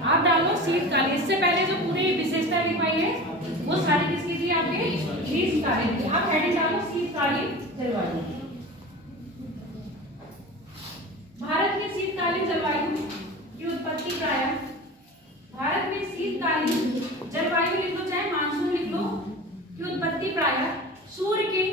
आप डालो शीतकालीन। इससे पहले जो पूरी विशेषता लिखवाई है वो सारी किसकी थी, आपके ग्रीष्मकालीन की। आप हेडिंग डालो शीतकालीन जलवायु। भारत में शीतकालीन जलवायु की उत्पत्ति प्रायः, भारत में शीतकालीन जलवायु लिख लो चाहे मानसून लिख लो, की उत्पत्ति प्रायः सूर्य के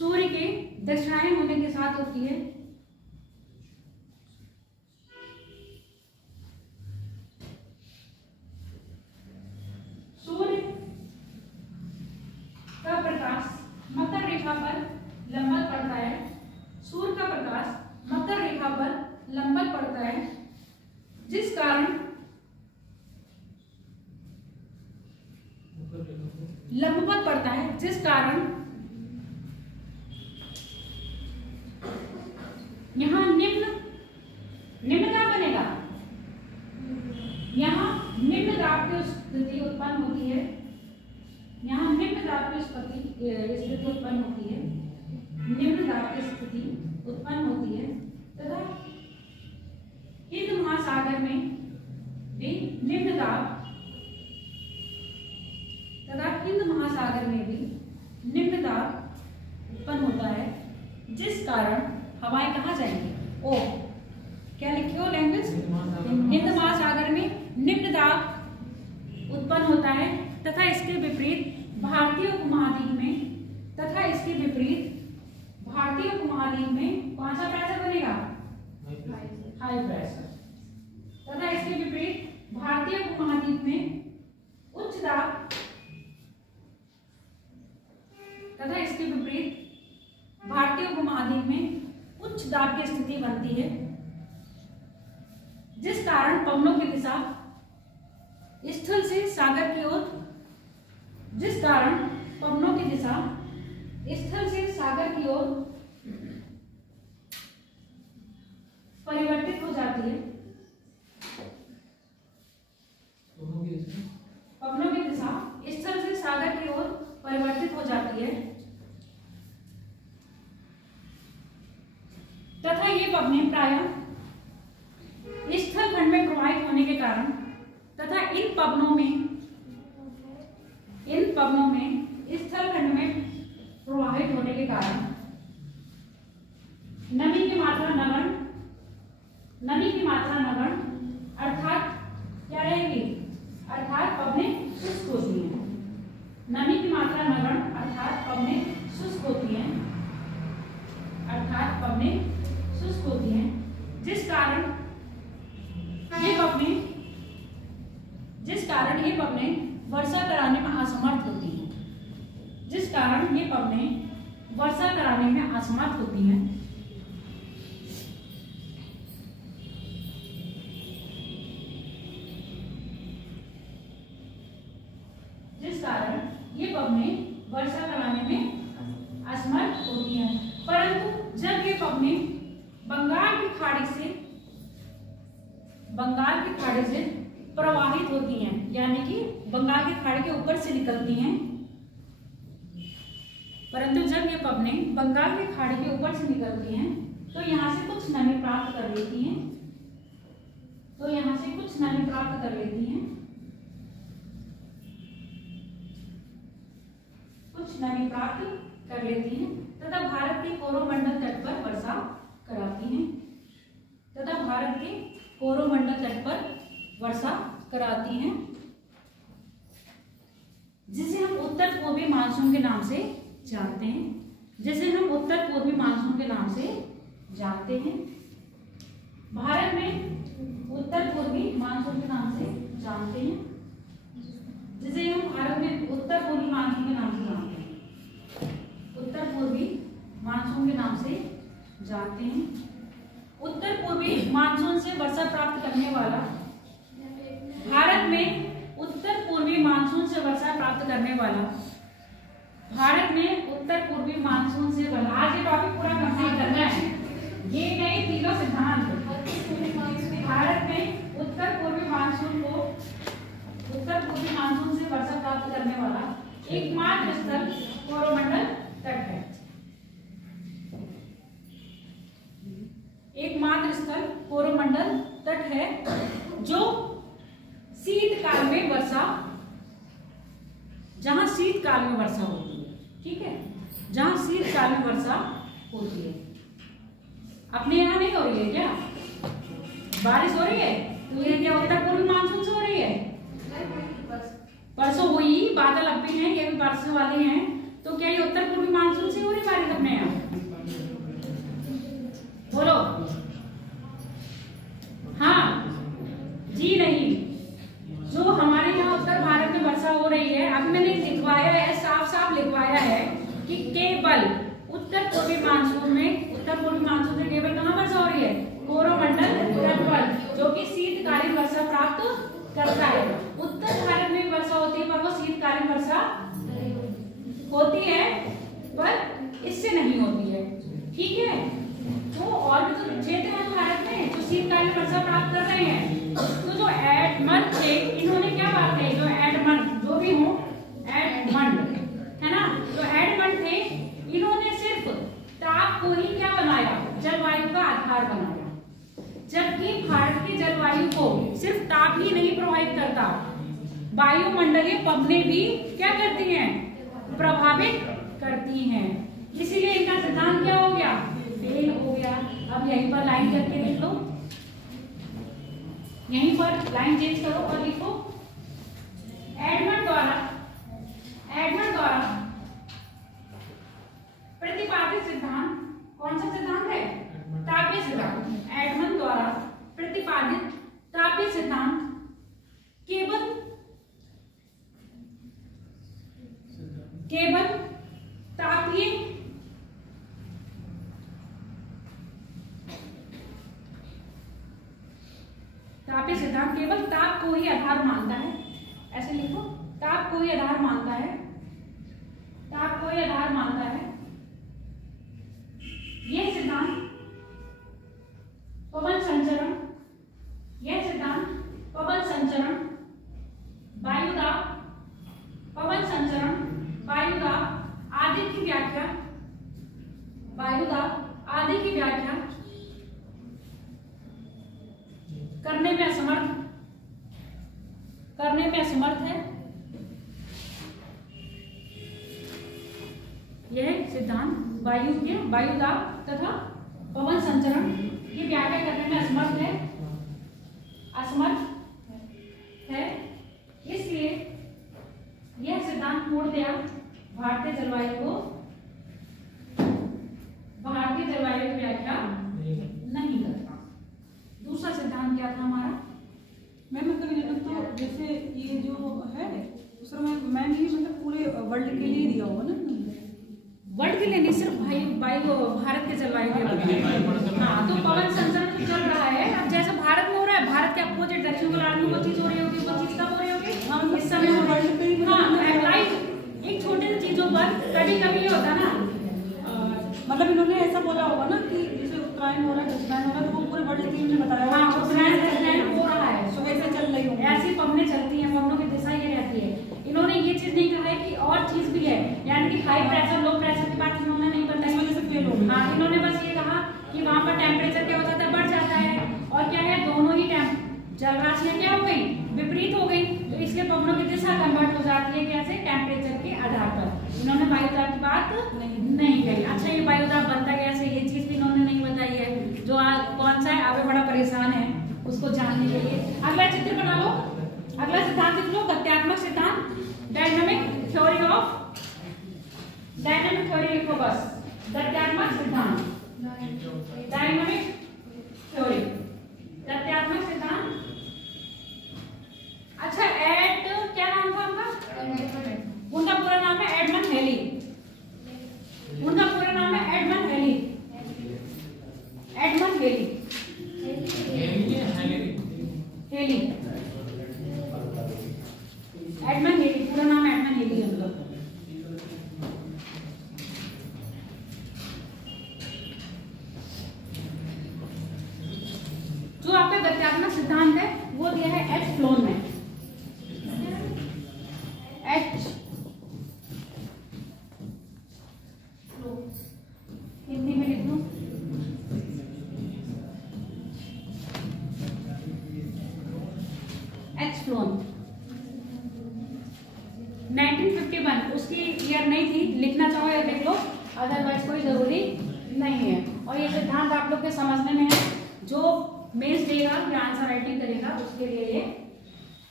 सूर्य के दक्षिणायन होने के साथ होती है। सूर्य का प्रकाश मकर रेखा पर लंबवत पड़ता है। सूर्य का प्रकाश मकर रेखा पर लंबवत पड़ता है, जिस कारण लंबवत पड़ता है, जिस कारण यहाँ निम्न क्या बनेगा? यहाँ निम्न दाब की स्थिति उत्पन्न होती है। यहाँ निम्न दाब की स्थिति उत्पन्न होती है। निम्न दाब की स्थिति उत्पन्न होती है तथा हिंद महासागर में भी निम्न दाब तथा हिंद महासागर में भी निम्न दाब उत्पन्न होता है, जिस कारण हवाएं कहाँ जाएंगी? ओ क्या लिखे हो लैंग्वेज? हिंद महासागर में निम्न दाब उत्पन्न होता है तथा इसके विपरीत भारतीय उपमहाद्वीप में कौन सा प्रेशर बनेगा? High pressure. तथा इसके विपरीत भारतीय उपमहाद्वीप में उच्च दाब तथा इसके विपरीत भारतीय उपमहाद्वीप में उच्च दाब की स्थिति बनती है, जिस कारण पवनों की दिशा स्थल से सागर की ओर परिवर्तित हो जाती है। पवनों की दिशा स्थल से सागर की ओर परिवर्तित हो जाती है तथा ये पवनें प्रायः स्थल खंड में प्रवाहित होने के कारण तथा इन पवनों में स्थल खंड में प्रवाहित होने के कारण नमी की मात्रा नगण्य अर्थात क्या रहेगी? अर्थात पवनें शुष्क होती हैं। नमी की मात्रा नगण्य अर्थात पवनें शुष्क होती हैं, जिस कारण ये पवनें वर्षा कराने में असमर्थ होती हैं। परंतु जब ये पवनें बंगाल की खाड़ी से प्रवाहित होती हैं, यानी कि बंगाल की खाड़ी के ऊपर से निकलती हैं, परंतु जब ये पवनें बंगाल की खाड़ी के ऊपर से निकलती हैं तो यहाँ से कुछ नमी प्राप्त कर लेती हैं, तथा भारत के कोरोमंडल तट पर वर्षा कराती हैं, जिसे हम उत्तर पूर्वी मानसून के नाम से जानते हैं। भारत में उत्तर पूर्वी मानसून के नाम से जानते हैं, जिसे हम भारत में उत्तर पूर्वी मानसून के नाम से जानते हैं। उत्तर पूर्वी मानसून से वर्षा प्राप्त करने वाला भारत में उत्तर पूर्वी मानसून से आज ये टॉपिक पूरा कंप्लीट करना है। ये नहीं तीनों सिद्धांत भारत में उत्तर पूर्वी मानसून से वर्षा प्राप्त करने वाला एकमात्र स्थल कोरोमंडल तट है। जो शीतकाल में वर्षा होती है। ठीक है, जहां शीतकाल में वर्षा होती है। अपने यहाँ नहीं हो रही है क्या बारिश? हो रही है तो ये क्या उत्तर पूर्वी मानसून से हो रही है? परसों हुई, बादल अब भी हैं, ये भी बारिश वाले हैं, तो क्या ये उत्तर पूर्वी मानसून से हो रही बारिश अपने यहाँ? कि केवल उत्तर पूर्वी मानसून में केवल कहाँ वर्षा हो रही है? कोरोमंडल तटवर्ग, जो कि शीतकालीन वर्षा प्राप्त करता है। उत्तर भारत में वर्षा होती है पर वो शीतकालीन वर्षा होती है पर इससे नहीं होती है। ठीक है, तो और भी तो क्षेत्र हैं भारत में जो शीतकालीन वर्षा प्राप्त कर रहे हैं। तो जो एडमंड थे, इन्होंने क्या बात है, जो एडमंड जो भी हो, एडमंड है ना, जो एडमंड थे इन्होंने सिर्फ ताप को ही क्या बनाया, जलवायु का आधार बनाया। जबकि भारत की जलवायु को सिर्फ ताप ही नहीं प्रभावित करता, वायुमंडलीय पवनें भी क्या करती हैं, प्रभावित करती हैं। इसीलिए इनका सिद्धांत क्या हो गया, फेल हो गया। अब यहीं पर लाइन करके देख लो, यहीं पर लाइन चेंज करो और लिखो एडमंड द्वारा प्रतिपादित सिद्धांत, कौन सा सिद्धांत है, तापीय सिद्धांत। एडमंड द्वारा प्रतिपादित तापीय सिद्धांत केवल तापीय सिद्धांत केवल ताप को ही आधार मानता है। ऐसे लिखो, ताप को ही आधार मानता है, ताप को ही आधार मानता है। यह सिद्धांत पवन संचरण, यह सिद्धांत पवन संचरण, वायुदाब, पवन संचरण, वायुदाब आदि की व्याख्या, वायुदाब आदि की व्याख्या करने में असमर्थ है। यह सिद्धांत वायुदाब तथा पवन संचरण की व्याख्या करने में असमर्थ है। इसलिए यह सिद्धांत पूर्णतया भारतीय जलवायु की व्याख्या नहीं करता। दूसरा सिद्धांत क्या था हमारा, मैम मतलब ये तो जैसे ये जो है दूसरा मैम ये मतलब पूरे वर्ल्ड के लिए दिया होगा ना, वर्ल्ड के लिए नहीं, सिर्फ भारत के जलवायु के लिए। हाँ, तो पवन संचरण तो चल रहा है। अब जैसे भारत में हो रहा है, भारत के अपोजिट दक्षिण गोलार्ध में वो चीज हो रही होगी, वो चीज कब हो रही होगी, इस समय हो वर्ल्ड पे। हाँ, अप्लाई एक छोटे से चीजों पर कभी ये होता ना, मतलब इन्होंने ऐसा बोला होगा ना कि जैसे उत्तरायण हो रहा है, दक्षिणायन हो रहा है, तो वो पूरे वर्ल्ड के लिए बताया होगा। हाँ, उत्तरायण दक्षिणायन हो रहा है, सुबह से चल रही होगी, ऐसी पवनें चलती हैं, पवनों की दिशा ये रहती है। इन्होंने ये चीज नहीं कहा है कि और चीज भी है, यानी कि हाई प्रेशर लो प्रेशर की बात इन्होंने नहीं बताई, वजह से फेल हो गई। हाँ, इन्होंने बस ये कहा कि वहां पर टेम्परेचर क्या हो जाता है, बढ़ जाता है, और क्या है, दोनों ही जल राशियां क्या हो गई, विपरीत हो गई, तो इसलिए पवनों की दिशा कन्वर्ट हो जाती है कैसे, टेम्परेचर के आधार पर। इन्होंने वायुदाब की बात नहीं कही। अच्छा, ये वायुदाब बनता कैसे, ये चीज भी इन्होंने नहीं बताई है। जो कौन सा है, आगे बड़ा परेशान है उसको जानने के लिए। अगला चित्र बना लो, अगला सिद्धांत लिख लो, गत्यात्मक सिद्धांत, डायनामिक थ्योरी लिखो बस, गत्यात्मक सिद्धांत, डायनामिक थ्योरी, गत्यात्मक सिद्धांत। अच्छा, क्या नाम था उनका पूरा नाम है एडमंड हेली, उनका पूरा नाम है एडमंड हेली, पूरा नाम एडमंड हेली है उनका। जो आपका गत्यात्मक सिद्धांत है वो दिया है एच फ्लोन में, एच हिंदी में लिख दो, एच फ्लोन 1951, उसकी ईयर नहीं थी, लिखना चाहो या लिख लो, अदरवाइज कोई जरूरी नहीं है। और ये सिद्धांत आप लोग के समझने में है, जो मेंस देगा या आंसर राइटिंग करेगा उसके लिए ये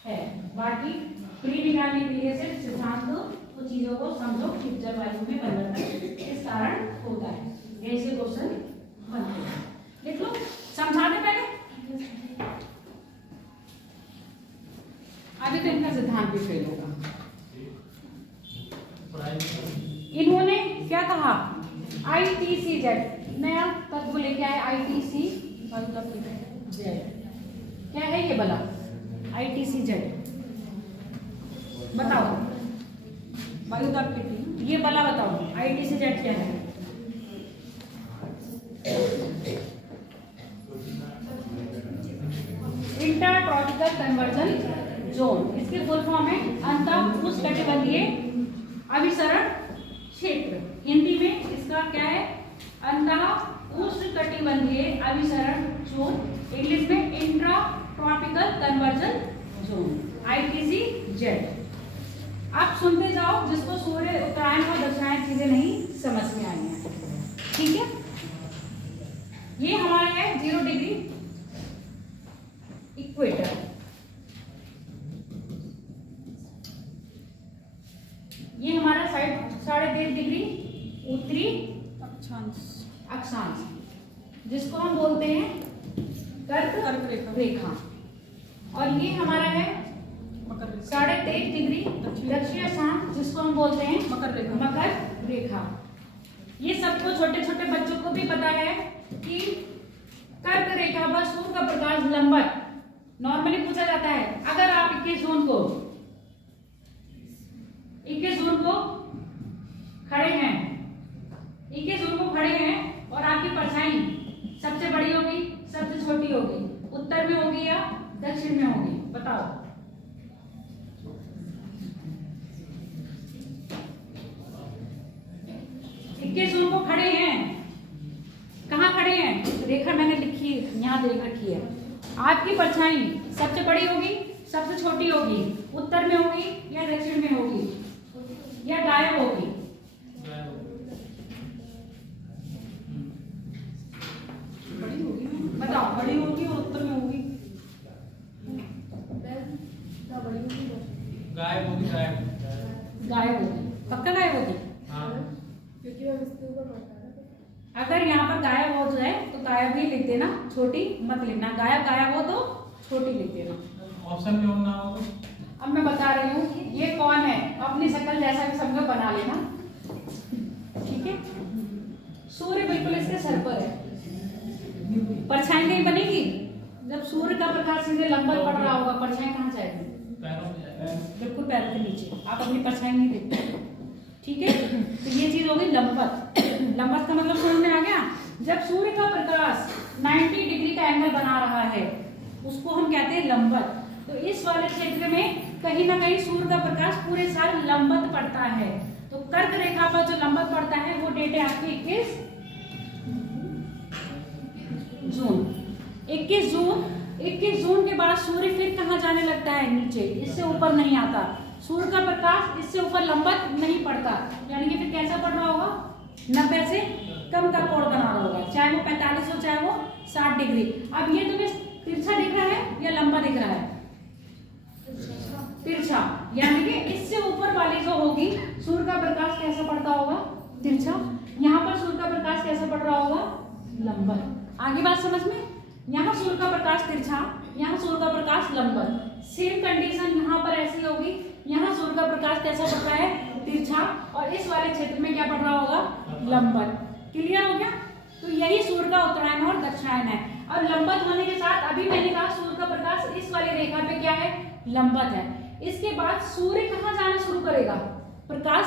है। बाकी प्री निकालने के लिए सिर्फ सिद्धांत तो चीजों को समझो कि जलवायु में परिवर्तन किस कारण होता है, ऐसे क्वेश्चन बनते हैं। लिख लो, समझा दे पहले, अभी तो इनका सिद्धांत भी फेल होगा। इन्होंने क्या कहा? ITCZ नया तत्व लेके आए ITCZ। क्या है ये बला? ITCZ बताओ, वायुदाब पेटी। ये बला बताओ ITCZ क्या है? Intertropical conversion zone. इसके फुल फॉर्म है अंतः उष्णकटिबंधीय अभिसरण क्षेत्र। हिंदी में इसका क्या है? अंतः उष्णकटिबंधीय अभिसरण जोन। इंग्लिश में intra tropical conversion zone ITCZ। आप सुनते जाओ जिसको सूर्य उत्तरायण और दक्षिणायन चीजें नहीं समझ में आई हैं, ठीक है। ये हमारा है 0 डिग्री इक्वेटर। ये हमारा साइड 3.5 डिग्री उत्तरी अक्षांश जिसको हम बोलते हैं कर्क रेखा। और ये हमारा है 23.5 डिग्री दक्षिण अक्षांश जिसको हम बोलते हैं मकर रेखा। ये सबको छोटे छोटे बच्चों को भी पता है कि कर्क रेखा पर सूर्य का प्रकाश लंबवत नॉर्मली पूछा जाता है। अगर आप 21 जून को खड़े हैं, 21 जून को खड़े हैं और आपकी परछाई सबसे बड़ी होगी सबसे छोटी होगी, उत्तर में होगी या दक्षिण में होगी? बताओ। जून को खड़े हैं, कहाँ खड़े हैं? रेखा मैंने लिखी यहाँ देख रखी है। आपकी परछाई सबसे बड़ी होगी सबसे छोटी होगी, उत्तर में होगी या दक्षिण में होगी या गायब होगी? बड़ी होगी। बताओ। बड़ी होगी और उत्तर में होगी। गायब होगी। गायब होगी, पक्का गायब होगी। अगर यहाँ पर गायब हो जाए तो गायब ही लिख देना, छोटी मत लिखना। गायब हो तो छोटी लिख देना। ऑप्शन में होना हो तो अब मैं बता रही हूँ ये कौन है, अपनी शक्ल जैसा भी समझो बना लेना, ठीक है। सूर्य बिल्कुल इसके सर पर है, परछाई नहीं बनेगी। जब सूर्य का प्रकाश सीधे लंबवत पड़ रहा होगा परछाई कहाँ जाएगी? बिल्कुल पैरों के नीचे। आप अपनी परछाई नहीं देखते, ठीक है। तो ये चीज होगी लंबवत। लंबवत का मतलब समझ में आ गया? जब सूर्य का प्रकाश 90 डिग्री का एंगल बना रहा है उसको हम कहते हैं लंबवत। तो इस वाले क्षेत्र में कहीं ना कहीं सूर्य का प्रकाश पूरे साल लंबवत पड़ता है। तो कर्क रेखा पर जो लंबवत पड़ता है वो डेट है आपकी 21 जून। 21 जून के बाद सूर्य फिर कहाँ जाने लगता है? नीचे, इससे ऊपर नहीं आता। सूर्य का प्रकाश इससे ऊपर लंबवत नहीं पड़ता, यानी कि फिर कैसा पड़ रहा होगा? 90 से कम का कोण बना रहा होगा, चाहे वो 45 हो चाहे वो 60 डिग्री। अब ये तुम्हें तिरछा दिख रहा है या लंबा दिख रहा है? तिरछा, यानी कि इससे ऊपर वाली जो होगी सूर्य का प्रकाश कैसा पड़ता होगा? तिरछा। यहाँ पर सूर्य का प्रकाश कैसा पड़ रहा होगा? लंबवत। आगे बात समझ में? यहाँ सूर्य का प्रकाश तिरछा, यहाँ सूर्य का प्रकाश लंबवत। सेम कंडीशन यहाँ पर ऐसी होगी, यहाँ सूर्य का प्रकाश कैसा पड़ रहा है? तिरछा। और इस वाले क्षेत्र में क्या पड़ रहा होगा? लंबवत। क्लियर हो गया? तो यही सूर्य का उत्तरायण और दक्षिणायन है। और लंबवत होने के साथ अभी मैंने कहा सूर्य का प्रकाश इस वाली रेखा पे क्या है? लंबवत है। इसके बाद सूर्य कहाँ जाना शुरू करेगा? प्रकाश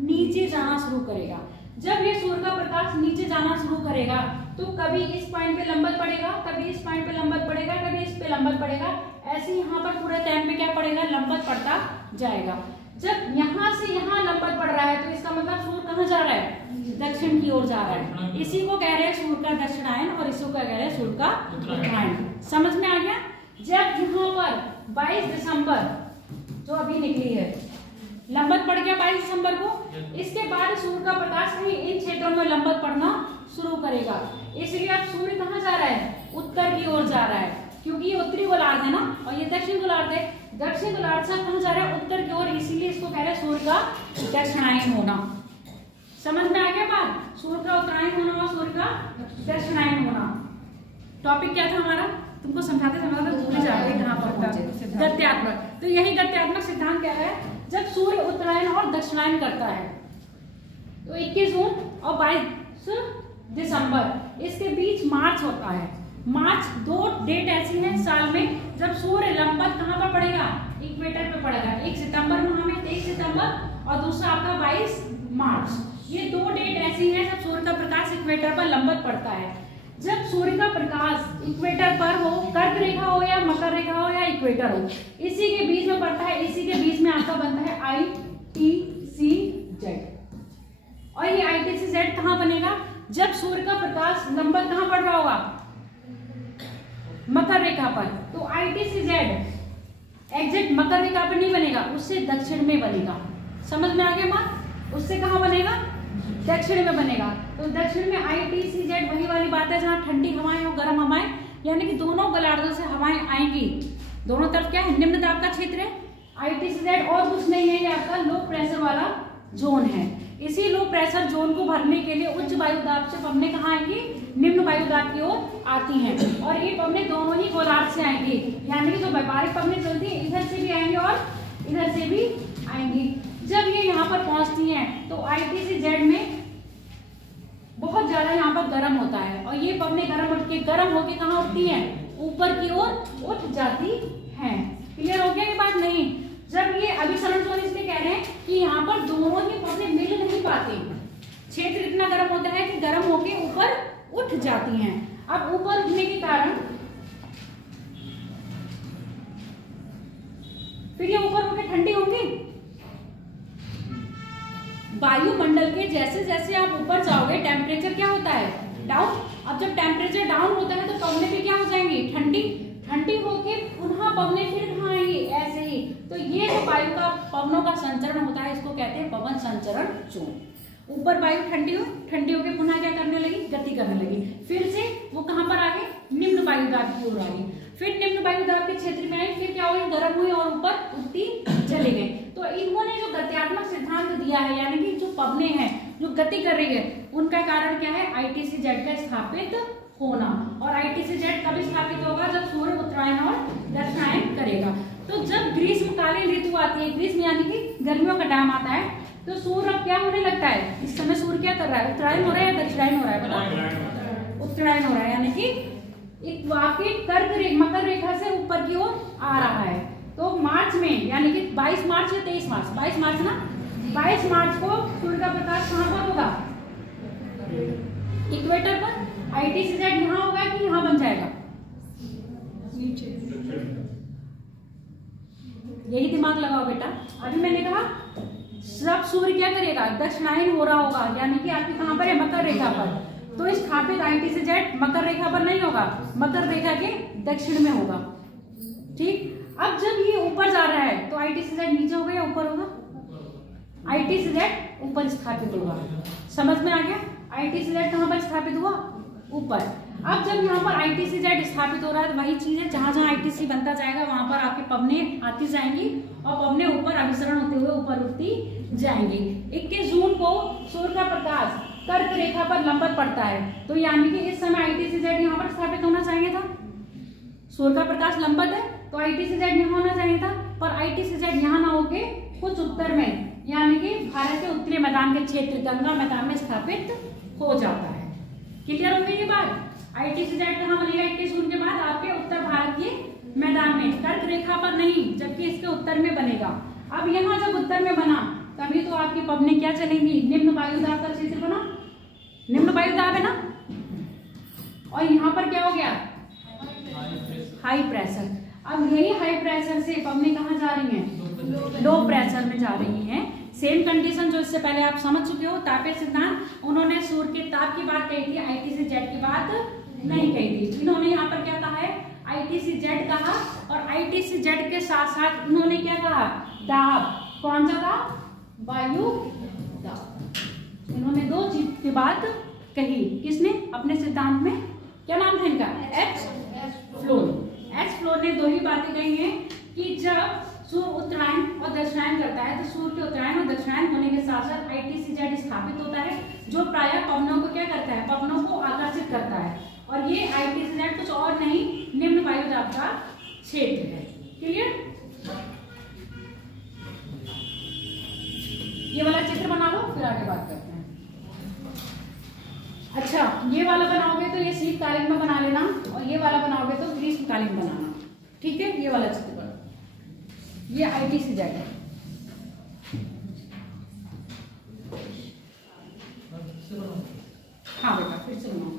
नीचे जाना शुरू करेगा। जब ये सूर्य का प्रकाश नीचे जाना शुरू करेगा तो कभी इस पॉइंट पे लंबवत पड़ेगा, कभी इस पॉइंट पे लंबवत पड़ेगा, कभी इस पे लंबवत पड़ेगा। ऐसे यहाँ पर पूरे टाइम पे क्या पड़ेगा? लंबवत पड़ता जाएगा। जब यहाँ से यहाँ लंबवत पड़ रहा है तो इसका मतलब सूर्य कहाँ जा रहा है? दक्षिण की ओर जा रहा है। इसी को कह रहे हैं सूर्य का दक्षिणायन और इसी को कह रहे हैं सूर्य का उत्तरायण। समझ में आ गया? जब यहाँ पर 22 दिसंबर जो अभी निकली है लंबवत पड़ गया 22 दिसंबर को, इसके बाद सूर्य का प्रकाश कहीं इन क्षेत्रों में लंबवत पड़ना शुरू करेगा। इसलिए अब सूर्य कहाँ जा रहा है? उत्तर की ओर जा रहा है, क्योंकि ये उत्तरी गोलार्ध है ना और ये दक्षिण गोलार्ध है। दक्षिण गोलार्ध से कहाँ जा रहा है? उत्तर की ओर, इसीलिए इसको कह रहे हैं सूर्य का दक्षिणायन होना। समझ में आ गया बात? सूर्य का उत्तरायण होना और सूर्य का दक्षिणायन होना। टॉपिक क्या था हमारा? तुमको समझाते भूल जाओगे कहाँ पर पहुंचे। गत्यात्मक। तो यही गत्यात्मक सिद्धांत क्या है? जब सूर्य उत्तरायण और दक्षिणायन करता है तो 21 जून और 22 दिसंबर इसके बीच मार्च होता है। मार्च 2 डेट ऐसी है साल में जब सूर्य लंबवत कहाँ पर पड़ेगा, इक्वेटर पे पड़ेगा। 1 सितंबर माह में 23 सितंबर और दूसरा आपका 22 मार्च। ये 2 डेट ऐसी हैं जब सूर्य का प्रकाश इक्वेटर पर लंबवत पड़ता है। जब सूर्य का प्रकाश इक्वेटर पर हो, कर्क रेखा हो या मकर रेखा हो या इक्वेटर हो, इसी के बीच में पड़ता है, इसी के बीच में आपका बनता है ITCZ। और ये ITCZ कहाँ बनेगा, जब सूर्य का प्रकाश लंबवत कहाँ पड़ रहा होगा, मकर रेखा पर। तो ITCZ एग्जैक्ट मकर रेखा पर नहीं बनेगा, उससे दक्षिण में बनेगा। समझ में आ गया बात, उससे कहाँ बनेगा, दक्षिण में बनेगा। तो दक्षिण में ITCZ वही वाली बात है जहाँ ठंडी हवाएं और गर्म हवाएं, यानी कि दोनों गोलार्धों से हवाएं आएंगी। दोनों तरफ क्या है, निम्न दाब का क्षेत्र है। ITCZ और कुछ नहीं है, ये आपका लो प्रेशर वाला जोन है। इसी लो प्रेशर जोन को भरने के लिए उच्च वायु दाब से पवनें कहाँ आएंगी, निम्न वायु दाब की ओर आती हैं। और ये पवनें दोनों ही गोलार्ध से आएंगी, यानी कि जो व्यापारिक पवनें चलती हैं इधर से भी आएंगी और इधर से भी आएंगी। जब ये यहाँ पर पहुंचती हैं तो ITCZ में बहुत ज्यादा यहाँ पर गर्म होता है और ये पवनें गर्म होके कहाँ उठती हैं, ऊपर की ओर उठ जाती हैं। क्लियर हो गया ये बात? नहीं, जब ये अभिसरण जोन इसलिए कह रहे हैं कि यहाँ पर दोनों ही पवनें मिल नहीं पाती, क्षेत्र इतना गर्म होता है कि गर्म होके ऊपर उठ जाती हैं। अब ऊपर उठने के कारण फिर ये ऊपर होके ठंडी होंगी। वायुमंडल के जैसे जैसे आप ऊपर जाओगे टेम्परेचर क्या होता है, डाउन। अब जब टेम्परेचर डाउन होता है तो पवनें भी क्या हो जाएंगी, ठंडी होके पुनः पवनें फिर कहाँ आएंगी, ऐसे ही। तो ये जो वायु का पवनों का संचरण होता है इसको कहते हैं पवन संचरण जोन। ऊपर वायु ठंडी होके पुनः क्या करने लगी, गति करने लगी। फिर से वो कहाँ पर आ गए, निम्न वायु दाब की ओर आ गई। फिर निम्न वायु दाब के क्षेत्र में आई, फिर क्या हुई, गर्म हुई और ऊपर उठती चले गए। तो इन्होंने जो गत्यात्मक सिद्धांत दिया है, यानी कि जो पवनें हैं जो गति कर रही है, उनका कारण क्या है, ITCZ का स्थापित होना। और ITCZ कब स्थापित होगा, जब सूर्य उत्तरायण और दक्षिणायन करेगा। तो जब ग्रीष्मकालीन ऋतु आती है, ग्रीष्म यानी कि गर्मियों का टाइम आता है, तो सूर्य अब क्या होने लगता है, इस समय सूर्य क्या कर रहा है, उत्तरायण हो रहा है या दक्षिणायन हो रहा है, बताओ, उत्तरायण हो रहा है। यानी कि एक वाकई मकर रेखा से ऊपर की ओर आ रहा है। तो मार्च में, यानी कि 22 मार्च या 23 मार्च, 22 मार्च ना, 22 मार्च को सूर्य का प्रकाश कहाँ पर होगा, इक्वेटर पर। ITCZ यहाँ होगा कि यहाँ बन जाएगा, नीचे। यही दिमाग लगाओ बेटा। अभी मैंने कहा सब सूर्य क्या करेगा, दक्षिणायन हो रहा होगा, यानी कि आपकी कहाँ पर है, मकर रेखा पर। तो स्थापित ITCZ मकर रेखा पर नहीं होगा, मकर रेखा के दक्षिण में होगा। ठीक, अब जब ये ऊपर जा रहा है तो ITCZ नीचे होगा या ऊपर होगा, ITCZ ऊपर स्थापित होगा। समझ में आ गया, ITCZ कहाँ पर स्थापित हुआ, ऊपर। अब जब यहाँ पर ITCZ स्थापित हो रहा है तो वही चीज है, जहां जहां ITC बनता जाएगा वहां पर आपकी पवनें आती जाएंगी और पवनें ऊपर अभिसरण होते हुए ऊपर उठती जाएंगी। 21 जून को सूर्य का प्रकाश कर्क रेखा पर लंबवत पड़ता है, तो यानी कि इस समय ITCZ यहाँ पर स्थापित होना चाहिए था। सूर्य का प्रकाश लंबवत है तो ITCZ यहाँ होना चाहिए था, पर ITCZ यहाँ ना होके कुछ उत्तर में, यानी कि भारत के उत्तरी मैदान के क्षेत्र गंगा मैदान में स्थापित हो जाता है। क्लियर हो गई ये बात? ITCZ कहाँ बनेगा 21 जून के बाद, आपके उत्तर भारत के मैदान में, कर्क रेखा पर नहीं, जबकि इसके उत्तर में बनेगा। अब यहाँ जब उत्तर में बना तभी तो आपकी पवनें क्या चलेंगी, निम्न वायुदाब का क्षेत्र बना, निम्न वायुदाब है ना, और यहाँ पर क्या हो गया, हाई प्रेशर। अब यही हाई प्रेशर से पवनें कहाँ जा रही हैं, लो प्रेशर में जा रही हैं। सेम कंडीशन जो इससे पहले आप समझ चुके हो, तापीय सिद्धांत, उन्होंने सूर्य के ताप की बात कही थी, ITCZ की बात नहीं कही थी। इन्होंने यहाँ पर क्या कहा है, ITCZ कहा, और ITCZ के साथ साथ इन्होंने क्या कहा, दाब। कौन सा दाब, वायु दाब। इन्होंने दो चीज की बात कही, किसने, अपने सिद्धांत में, क्या नाम था इनका, एच फ्लोर ने दो ही बातें कही हैं कि जब सूर्य उत्तरायण और दक्षिणायन करता है तो सूर्य के उत्तरायण और दक्षिणायन होने के साथ साथ ITCZ स्थापित होता है, जो प्रायः पवनों को क्या करता है, पवनों को आकर्षित करता है। और ये ITCZ कुछ और नहीं, निम्न वायुदाब का क्षेत्र है। क्लियर? ये वाला चित्र बना लो, फिर आगे बात करते हैं। अच्छा, ये वाला बनाओगे तो ये शीतकालीन में बना लेना, और ये वाला बनाओगे तो ग्रीष्मकालीन बनाना, ठीक है। ये वाला चित्र बना, ये ITCZ है। हाँ बेटा, फिर से बनाओ।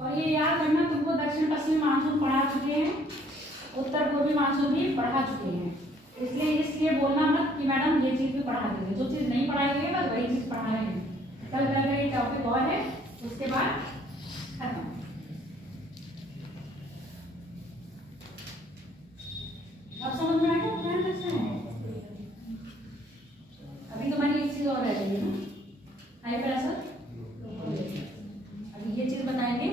और ये याद करना, तुमको दक्षिण पश्चिमी मानसून पढ़ा चुके हैं, उत्तर पूर्वी मानसून भी पढ़ा चुके हैं, इसलिए बोलना मत कि मैडम ये चीज भी पढ़ा देंगे। जो चीज नहीं पढ़ाई गई है बस वही चीज पढ़ा रहे हैं। कल का ये टॉपिक और है, उसके बाद खत्म। अब समझ में आएगा क्या कैसे है। अभी तुम्हारी एक चीज और रह गई है ना, हाई प्रेशर। अभी ये चीज बताएंगे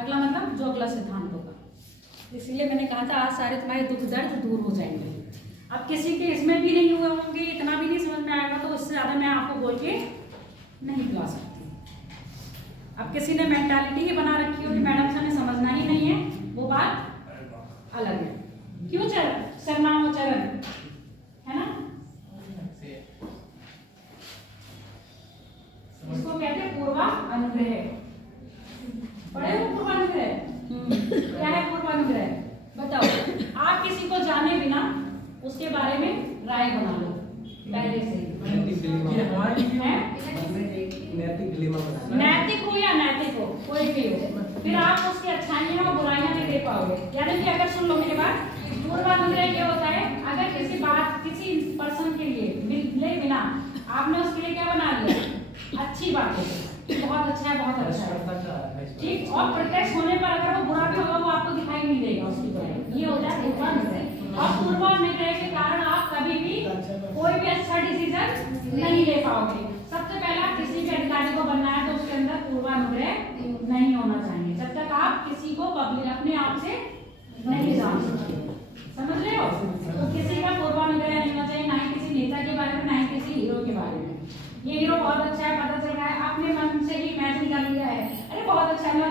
अगला मतलब जो अगला सिद्धांत होगा। इसलिए मैंने कहा था आज सारे तुम्हारे दुख दर्द दूर हो जाएंगे। अब किसी के इसमें भी नहीं हुए होंगे, इतना भी नहीं समझ में आएगा, तो उससे ज्यादा मैं आपको बोल के नहीं बुला सकती। अब किसी ने मेंटालिटी ही बना रखी हो कि मैडम से हमें समझना ही नहीं है, वो बात अलग है। क्यों सरनाम चरण है ना, इसको कहते हैं पूर्वानुग्रह। पढ़े हो पूर्वानुग्रह? क्या है पूर्वानुग्रह? बताओ। आप किसी को जाने बिना उसके बारे में राय बना लो पहले से। नैतिक हो या नैतिक हो, कोई भी हो, फिर आप उसकी अच्छाइयां और बुराइयां नहीं दे पाओगे। यानी कि अगर सुन लो मेरी बात, पूर्वानुग्रह क्या होता है? अगर किसी पर्सन के लिए मिले बिना आपने उसके लिए क्या बना लिया, अच्छी बात है, बहुत अच्छा है, बहुत अच्छा है, ठीक। और प्रत्यक्ष होने पर अगर वो बुरा भी होगा वो आपको दिखाई नहीं देगा उसकी बुराई। ये हो जाए पूर्वानुग्रह। और पूर्वानुग्रह के कारण आप कभी भी कोई भी अच्छा डिसीजन नहीं ले पाओगे। सबसे पहले किसी भी अधिकारी को बनना है तो उसके अंदर पूर्वानुग्रह नहीं होना चाहिए, जब तक आप किसी को अपने आप से नहीं जान सकते। समझ रहे हो? तो किसी का पूर्वानुग्रह नहीं होना चाहिए, ना ही किसी नेता के बारे में, ना ही किसी हीरो के बारे में। ये हीरो बहुत अच्छा है, पता चल रहा है, आपने मन से ही इमेजिन कर लिया है, अरे बहुत अच्छा है ना,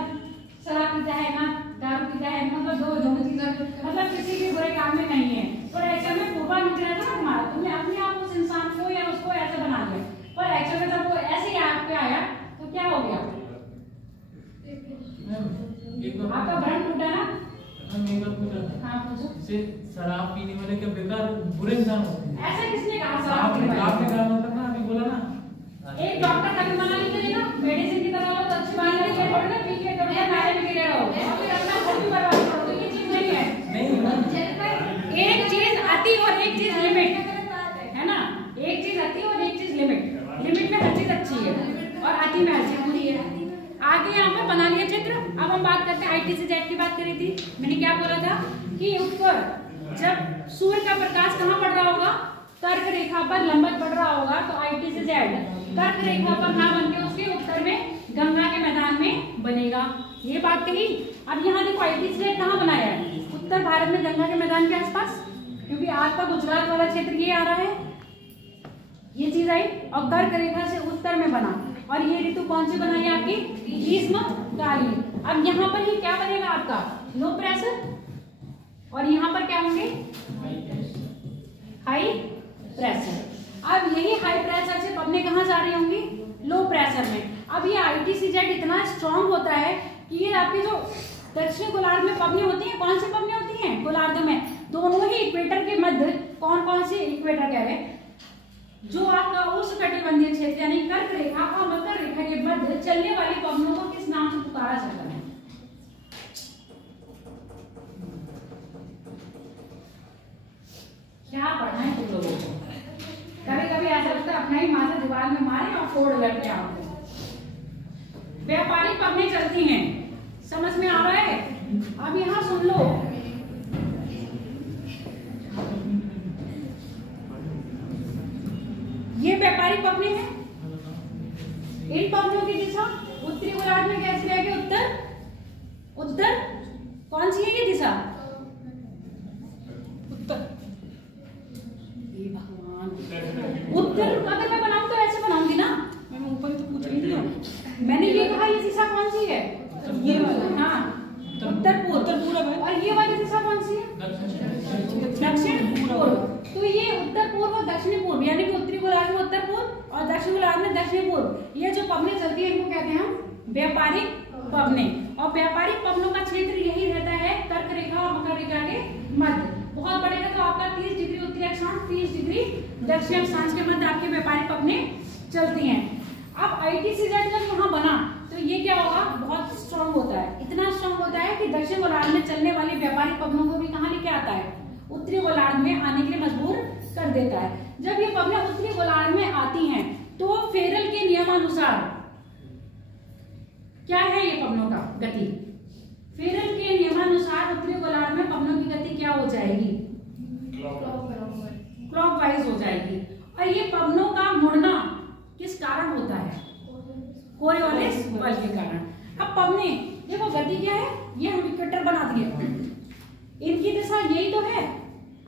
शराब पीता है ना, दारू पीता है, मतलब दो चीजें, मतलब किसी भी बुरे काम में नहीं है। पर एक्चुअल में पूर्वानुग्रह था ना तुम्हारा, तुमने अपने आप उस इंसान को या उसको ऐसे बना लिया, पर एक्चुअल में जब वो ऐसे ही आप पे आया तो क्या हो गया? आपका भ्रम टूटा ना। हाँ पूछो। शराब पीने वाले क्या बेकार बुरे इंसान होते हैं? ऐसा किसने कहा? शराब आपने कहा मतलब ना, अभी बोला ना। एक डॉक्टर कभी मना नहीं करेगा, मेडिसिन की तरह लो तो अच्छी बात नहीं है, थोड़ी ना पी के थोड़ी मैंने भी ले रहा हूं और फिर अपना घर भी बर्बाद करो, तो ये चीज नहीं है। नहीं, एक चीज अति और एक चीज लिमिट है ना, एक चीज अति और एक चीज लिमिट। लिमिट में हर चीज अच्छी है और अति में हर चीज बुरी है। आगे यहाँ पर बना लिया चित्र। अब हम बात करते हैं ITCZ की बात करी थी। मैंने क्या बोला था कि ऊपर जब सूर्य का प्रकाश कहाँ पड़ रहा होगा, कर्क रेखा पर लंबवत पड़ रहा होगा, तो ITCZ कर्क रेखा पर ना बन के उसके उत्तर में गंगा के मैदान में बनेगा। ये बात कही। अब यहाँ देखो ITCZ कहाँ बनाया है? उत्तर भारत में गंगा के मैदान के आसपास, क्योंकि आपका गुजरात वाला क्षेत्र ये आ रहा है, ये चीज आई। और कर्क रेखा से उत्तर में बना, और ये ऋतु कौन सी बनाई आपकी? ग्रीष्मकालीन। अब यहाँ पर ही क्या बनेगा आपका? लो प्रेशर, और यहाँ पर क्या होंगे? High pressure. अब यही हाई प्रेशर से पबने कहाँ जा रही होंगी? लो प्रेशर में। अब ये ITCZ इतना स्ट्रॉन्ग होता है कि ये आपकी जो दक्षिणी गोलार्ध में पबनी होती है, कौन सी पबनी होती है गोलार्ध में? दोनों ही इक्वेटर के मध्य, कौन सी इक्वेटर कह रहे हैं, जो आपका उष्णकटिबंधीय क्षेत्र यानी कर्क रेखा और मकर रेखा के मध्य चलने वाली पवनों को किस नाम से पुकारा जाता है? क्या पढ़ना है तुम लोगों को? कभी कभी ऐसा लगता है अपना ही माथा दीवार में मारे और फोड़ करके आओ। व्यापारिक पवनें चलती हैं, समझ में आ रहा है? अब यहाँ सुन लो, ये व्यापारिक पवनें हैं। इन पवनों की दिशा उत्तरी गोलार्ध में कैसी रहेगी? उत्तर। उत्तर कौन सी है ये दिशा? उत्तर। ये भगवान, उत्तर अगर मैं बनाऊं तो ऐसे बनाऊंगी ना। मैम ऊपर ही तो पूछ रही थी। मैंने ये कहा ये दिशा कौन सी है? ये वाला। हाँ, उत्तर पूर्व। उत्तर पूर्व है। और ये वाली दिशा कौन सी है? दक्षिण पूर्व। तो ये उत्तर पूर्व और दक्षिण पूर्व, यानी कि उत्तरी गोलार्ध में उत्तर पूर्व और दक्षिण गोलार्ध में दक्षिण पूर्व, ये जो पवनें चलती है इनको कहते हैं हम व्यापारिक पवनें। और व्यापारिक पवनों का क्षेत्र यही रहता है कर्क रेखा और मकर रेखा के मध्य। बहुत बढ़ेगा तो आपका 30 डिग्री उत्तरी अक्षांश, 30 डिग्री दक्षिण अक्षांश के मध्य आपकी व्यापारिक पवनें चलती हैं। अब ITCZ जब यहाँ बना तो ये क्या होगा? बहुत स्ट्रॉन्ग होता है, इतना स्ट्रॉन्ग होता है कि दक्षिण गोलार्ध में चलने वाली व्यापारिक पवनों को भी कहाँ लेके आता है? उत्तरी गोलार्ध में आने के लिए मजबूर कर देता है। जब ये पवनें उत्तरी गोलार्ध में आती हैं तो फेरल के नियमानुसार क्या है ये पवनों का गति? फेरल के नियमानुसार उत्तरी गोलार्ध में पवनों की गति क्या हो जाएगी? क्लॉकवाइज हो जाएगी। और ये पवनों का मुड़ना किस कारण होता है? कोरियोलिस बल के कारण। अब पवनें देखो गति क्या है? ये हम इक्वेटर बना दिए, इनकी दिशा यही तो है।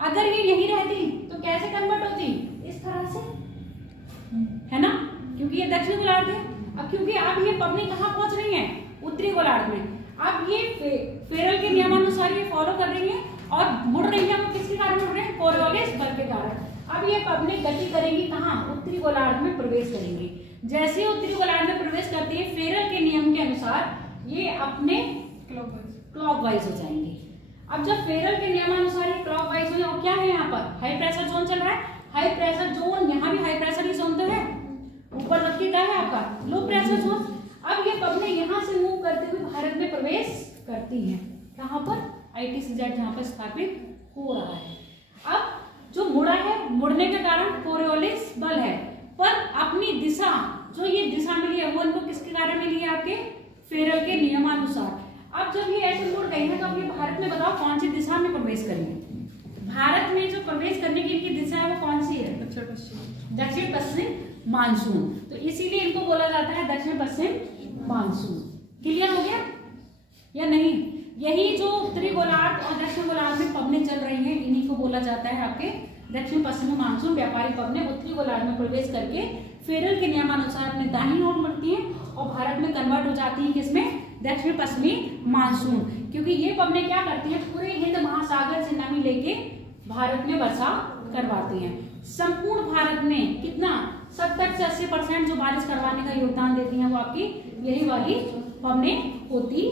अगर ये यही रहती तो कैसे कन्वर्ट होती? इस तरह से, है ना? क्योंकि ये दक्षिण गोलार्ध है। अब क्योंकि अब ये पवनें कहाँ पहुंच रही हैं? उत्तरी गोलार्ध में। अब ये फेरल के नियमानुसार ये फॉलो कर रही है और मुड़ रही है। वो किसके कारण मुड़ रहे हैं? कोरियोलिस बल के कारण। अब ये पवनें गति करेंगी कहाँ? उत्तरी गोलार्ध में प्रवेश करेंगी। जैसे ही उत्तरी गोलार्ध में प्रवेश करती है फेरल के नियम के अनुसार ये अपने क्लॉकवाइज हो जाएंगे। अब जब फेरल के नियमानुसार ये क्लॉकवाइज हुए, और क्या है यहाँ पर? हाई प्रेशर जोन चल रहा है। हाई प्रेशर जोन, यहाँ भी हाई प्रेशर ही जोन तो है, ऊपर रख के क्या है आपका? Low pressure zone. अब ये पवनें यहाँ से मूव करते हुए भारत में प्रवेश करती हैं। कहाँ पर? ITCZ जहाँ पर स्थापित हो रहा है। अब जो मुड़ा है, मुड़ने के कारण कोरियोलिस बल है, पर अपनी दिशा जो ये दिशा मिली है वो इनको किसके कारण मिली है? आपके फेरल के नियमानुसार। अब जब ये ऐसे मुड़ गई है तो अब ये भारत में बताओ कौन सी दिशा में प्रवेश करेंगे? भारत में जो प्रवेश करने की इनकी दिशा है वो कौन सी है? दक्षिण पश्चिम। दक्षिण पश्चिम मानसून। तो इसीलिए इनको बोला जाता है दक्षिण पश्चिम मानसून। क्लियर हो गया या नहीं? यही जो उत्तरी गोलार्ध और दक्षिण गोलार्ध में पवनें चल रही हैं इन्हीं को बोला जाता है आपके दक्षिण पश्चिमी मानसून। व्यापारिक पवनें उत्तरी गोलार्ध में प्रवेश करके फेरल के नियमानुसार अपने दाहिनी ओर मुड़ती हैं और भारत में कन्वर्ट हो जाती हैं किसमें? दक्षिण पश्चिमी मानसून। क्योंकि ये पवनें क्या करती हैं? पूरे हिंद महासागर से नमी लेके भारत में वर्षा करवाती हैं। संपूर्ण भारत में कितना 70 से 80% जो बारिश करवाने का योगदान देती हैं वो आपकी यही वाली पवनें होती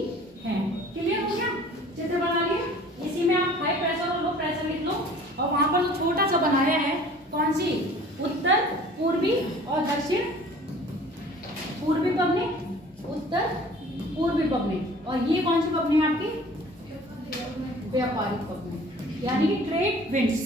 हैं। क्लियर हो गया? चित्र बना लिए। इसी में आप हाई प्रेशर और लो प्रेशर लिख लो। और वहां पर जो छोटा सा बनाया है कौन सी? उत्तर पूर्वी और दक्षिण पूर्वी पवनें, उत्तर पूर्वी पवनें। और ये कौन सी पवनें आपकी? व्यापारिक पवनें, यानी कि ट्रेड विंड्स।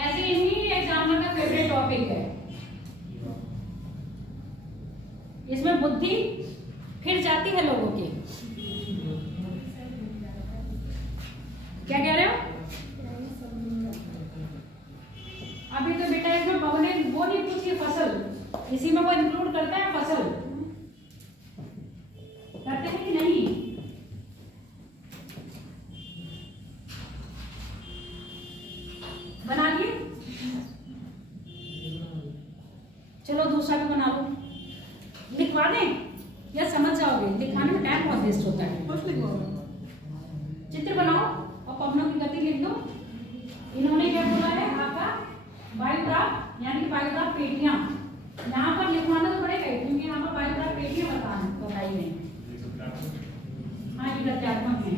ऐसे ही एग्जामिनर का फेवरेट टॉपिक है। इसमें बुद्धि फिर जाती है लोगों की। क्या कह रहे हो? अभी तो बेटा इसमें पवनें वो नहीं पूछी, फसल, इसी में वो इंक्लूड करता है। फसल करते हैं कि नहीं? बना लिए? चलो दूसरा भी बना लो। लिखवा दें या समझ जाओगे? लिखवाने में टाइम बहुत वेस्ट होता है। चित्र बनाओ और पवनों की गति लिख दो। इन्होंने क्या बोला है? आपका बायोग्राफ, यानी कि बायोग्राफ पेटियां। यहाँ पर लिखवाना तो पड़ेगा क्योंकि यहाँ पर बायोग्राफ पेटियां बताई नहीं। हाँ, ये तथ्यात्मक है।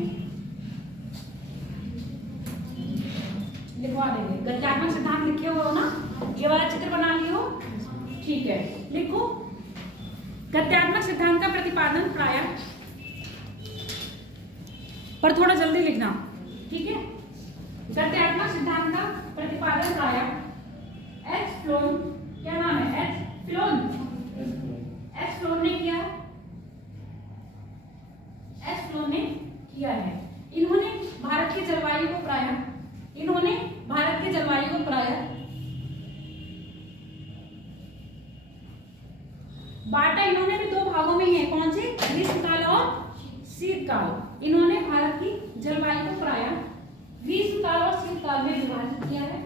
गत्यात्मक सिद्धांत लिखे हुए हो ना, ये वाला चित्र बना लियो, ठीक है। लिखो गत्यात्मक सिद्धांत का प्रतिपादन प्रायः, पर थोड़ा जल्दी लिखना, ठीक है। गत्यात्मक सिद्धांत का प्रतिपादन प्रायः एच फ्लोन, क्या नाम है, एच फ्लोन ने किया, एच फ्लोन ने किया है। इन्होंने भारत के जलवायु को प्रायः, इन्होंने भारत के जलवायु को प्रायः बांटा, इन्होंने भी दो भागों में ही है, कौन से, ग्रीष्मकाल और शीतकाल। इन्होंने भारत की जलवायु को प्रायः ग्रीष्मकाल और शीतकाल में विभाजित किया है,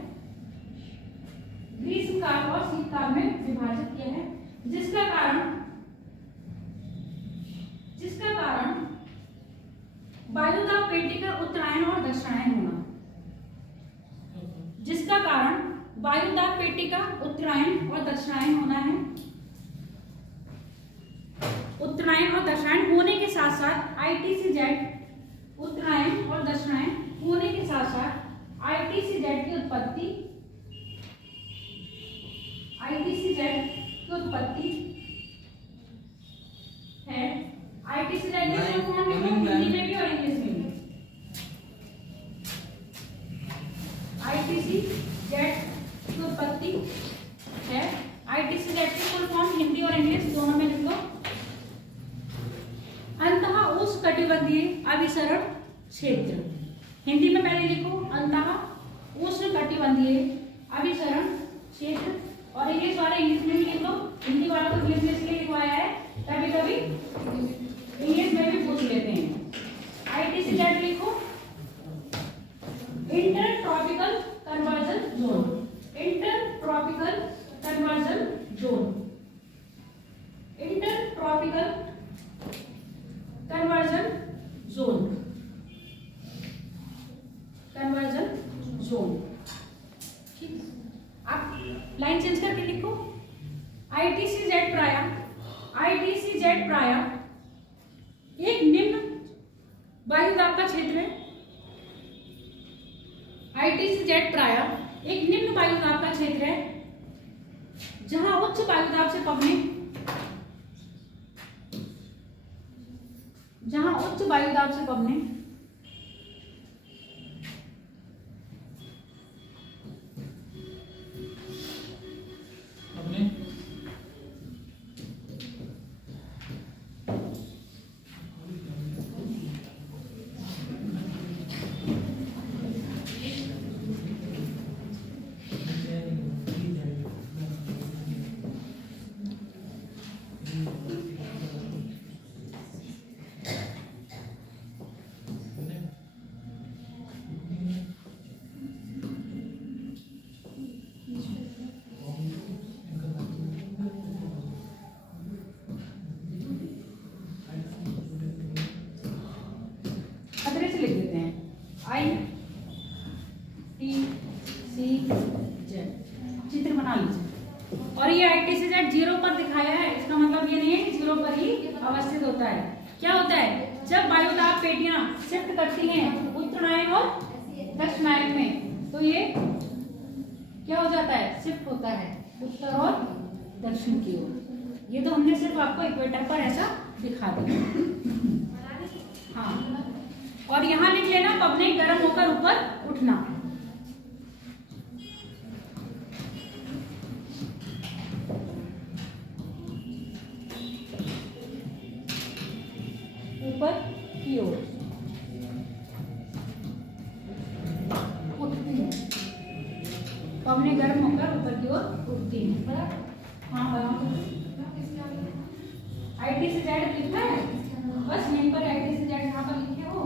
ग्रीष्मकाल और शीतकाल में विभाजित किया है, जिसका कारण वायुदाब पेटी का उत्तरायण और दक्षिणायन होना, जिसका कारण वायुदाब पेटी का उत्तरायण और दक्षिणायन होना है। उत्तरायण और दक्षिणायन होने के साथ साथ ITCZ, उत्तरायण और दक्षिणायन होने के साथ साथ ITCZ की उत्पत्ति, ITCZ की उत्पत्ति है। ITCZ में कौन हिंदी में भी और इंग्लिश में भी, ITCZ की उत्पत्ति है। ITCZ की फुल फॉर्म हिंदी और इंग्लिश दोनों में लिख लो। अंतः उष्णकटिबंधीय अभिसरण क्षेत्र, हिंदी में पहले लिखो अंतः उष्णकटिबंधीय अभिसरण क्षेत्र, और इंग्लिश वाले इंग्लिश में भी लिख लो। हिंदी वालों को इंग्लिश में इसलिए लिखवाया है, कभी कभी इंग्लिश में भी पूछ लेते हैं। ITCZ लिखो, inter tropical conversion zone, inter tropical conversion zone, inter tropical conversion zone, conversion zone, ठीक। आप लाइन चेंज करके लिखो, ITCZ प्रायः, ITCZ प्रायः एक निम्न वायुदाब का क्षेत्र है। ITCZ प्रायः एक निम्न वायुदाब का क्षेत्र है, जहां उच्च वायुदाब से पवने, जहां उच्च वायुदाब से पवने चित्र बना लीजिए। और ये ITCZ 0 पर दिखाया है, इसका मतलब ये नहीं है कि 0 पर ही अवस्थित होता है। क्या होता है, जब वायुदाब पेटियां शिफ्ट करती हैं उत्तरायण और दक्षिणायन में, तो ये क्या हो जाता है, शिफ्ट होता है उत्तर और दक्षिण की ओर। ये तो हमने सिर्फ आपको इक्वेटर पर ऐसा दिखा दिया। हाँ, और यहाँ लिख लेना, पवने गर्म होकर ऊपर उठना। ऊपर की ओर उठती है, पवने गर्म होकर ऊपर की ओर उठती है। हाँ ITCZ लिखा है, बस यहीं पर ITCZ यहाँ पर लिखे हो।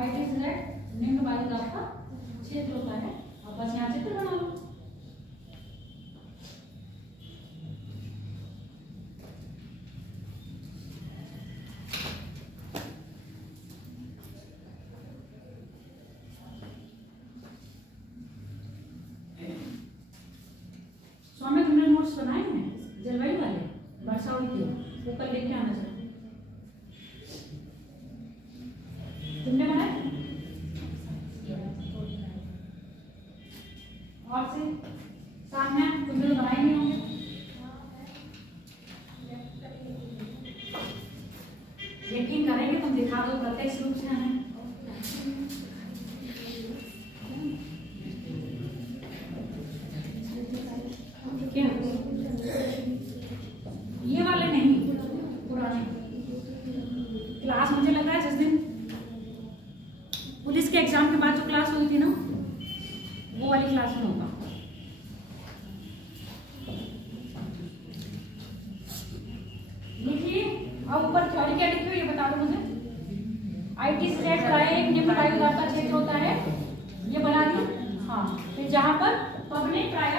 ITCZ निम्न वायुदाब का क्षेत्र होता है, और बस यहाँ चित्र बना लो। स्वामी तुमने नोट्स बनाए हैं जलवायु वाले, वर्षा हुई थी, ऊपर लेके आना चाहिए। तुमने बनाए? और से सामने कुछ भी बनाए नहीं होंगे। यकीन करेंगे तुम दिखा दो प्रत्यक्ष रूप से हमें। क्या ये वाले नहीं, पुराने क्लास मुझे लग रहा है जिस दिन पुलिस के एग्जाम के बाद जो क्लास हुई थी ना, वो वाली क्लास में होगा। लिखिए। अब ऊपर थ्योरी क्या लिखी हुई ये बता दो मुझे। ITCZ प्राय एक निम्न वायुदाब का क्षेत्र होता है, ये बना दिया। हाँ, फिर जहां पर पवने प्राय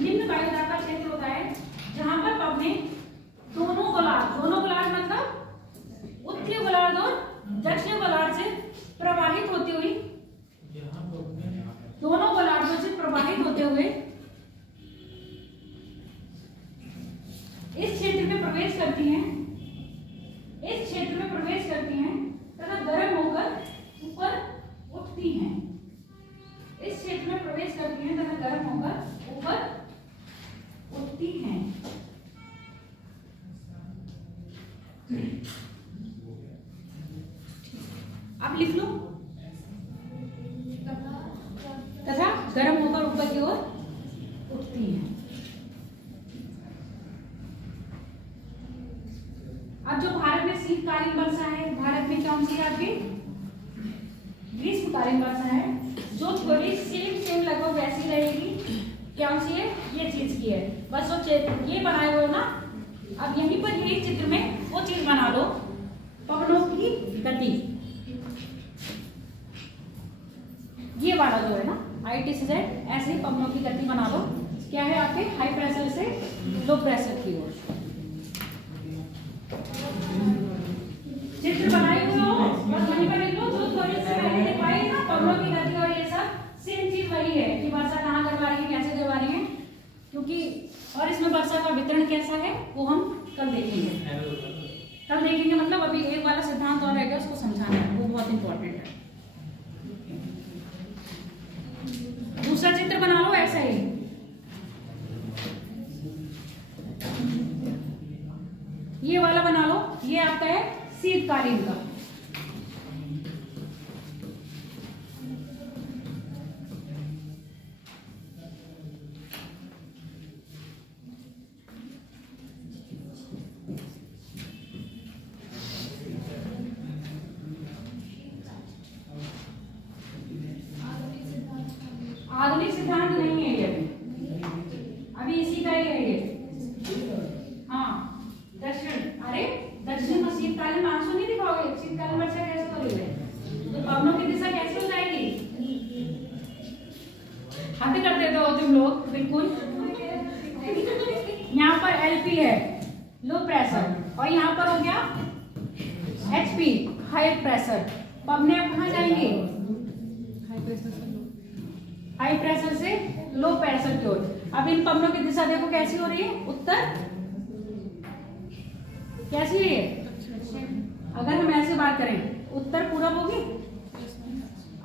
निम्न वायुदाब का क्षेत्र होता है, जहां पर पवने दोनों गोलार्ध मतलब उत्तरी गोलार्ध और दक्षिणी गोलार्ध से प्रवाहित होती हुई, दोनों गोलार्धों से प्रवाहित होते हुए इस क्षेत्र में प्रवेश करती हैं, तथा गर्म होकर ऊपर उठती हैं। इस क्षेत्र में प्रवेश करती हैं तथा गर्म होकर ऊपर उठती हैं। अब लिख लो, तथा गर्म होकर ऊपर की ओर उठती हैं। अब जो भारत में शीतकालीन वर्षा है, भारत में कौन सी है आपकी? ग्रीष्मकालीन वर्षा है, जो थोड़ी सेम लगभग वैसी रहेगी। कौन सी है? ये चीज की है। बस वो ये बनाए हो ना, अब यहीं पर यही चित्र में वो चीज बना दो, पवनों की गति। ये वाला जो है ना ITCZ, ऐसे ही पवनों की गति बना दो। क्या है आपके? हाई प्रेशर से लो प्रेशर की ओर। चित्र बनाए हुए हो, बस वहीं पर लिख लो। जो थोड़ी से पहले दिखाई ना पवनों की गति और ये सब सेम चीज वही है कि वर्षा कहाँ करवा रही है, कैसे करवा रही है, क्योंकि और इसमें वर्षा का वितरण कैसा है वो हम कल देखेंगे। मतलब अभी एक वाला सिद्धांत और रहेगा, उसको समझाना है, वो बहुत इंपॉर्टेंट है। दूसरा चित्र बना लो ऐसा ही। ये वाला बना लो, ये आपका है शीतकालीन का। आधुनिक सिद्धांत नहीं है ये, अभी इसी का ही है ये। हाँ, दक्षिण में शीतकालीन मानसून नहीं दिखाओगे, शीतकालीन वर्षा कैसे हो रही है, तो पवनों की दिशा कैसे हो जाएगी? हद कर देते हो तुम लोग बिल्कुल। यहाँ पर LP है लो प्रेशर, और यहाँ पर हो गया HP हाई प्रेशर। पवने अब कहाँ जाएंगे? हाई प्रेशर से लो प्रेशर की ओर। अब इन पवनों की दिशा देखो कैसी हो रही है, उत्तर कैसी है? अगर हम ऐसे बात करें उत्तर पूरब होगी,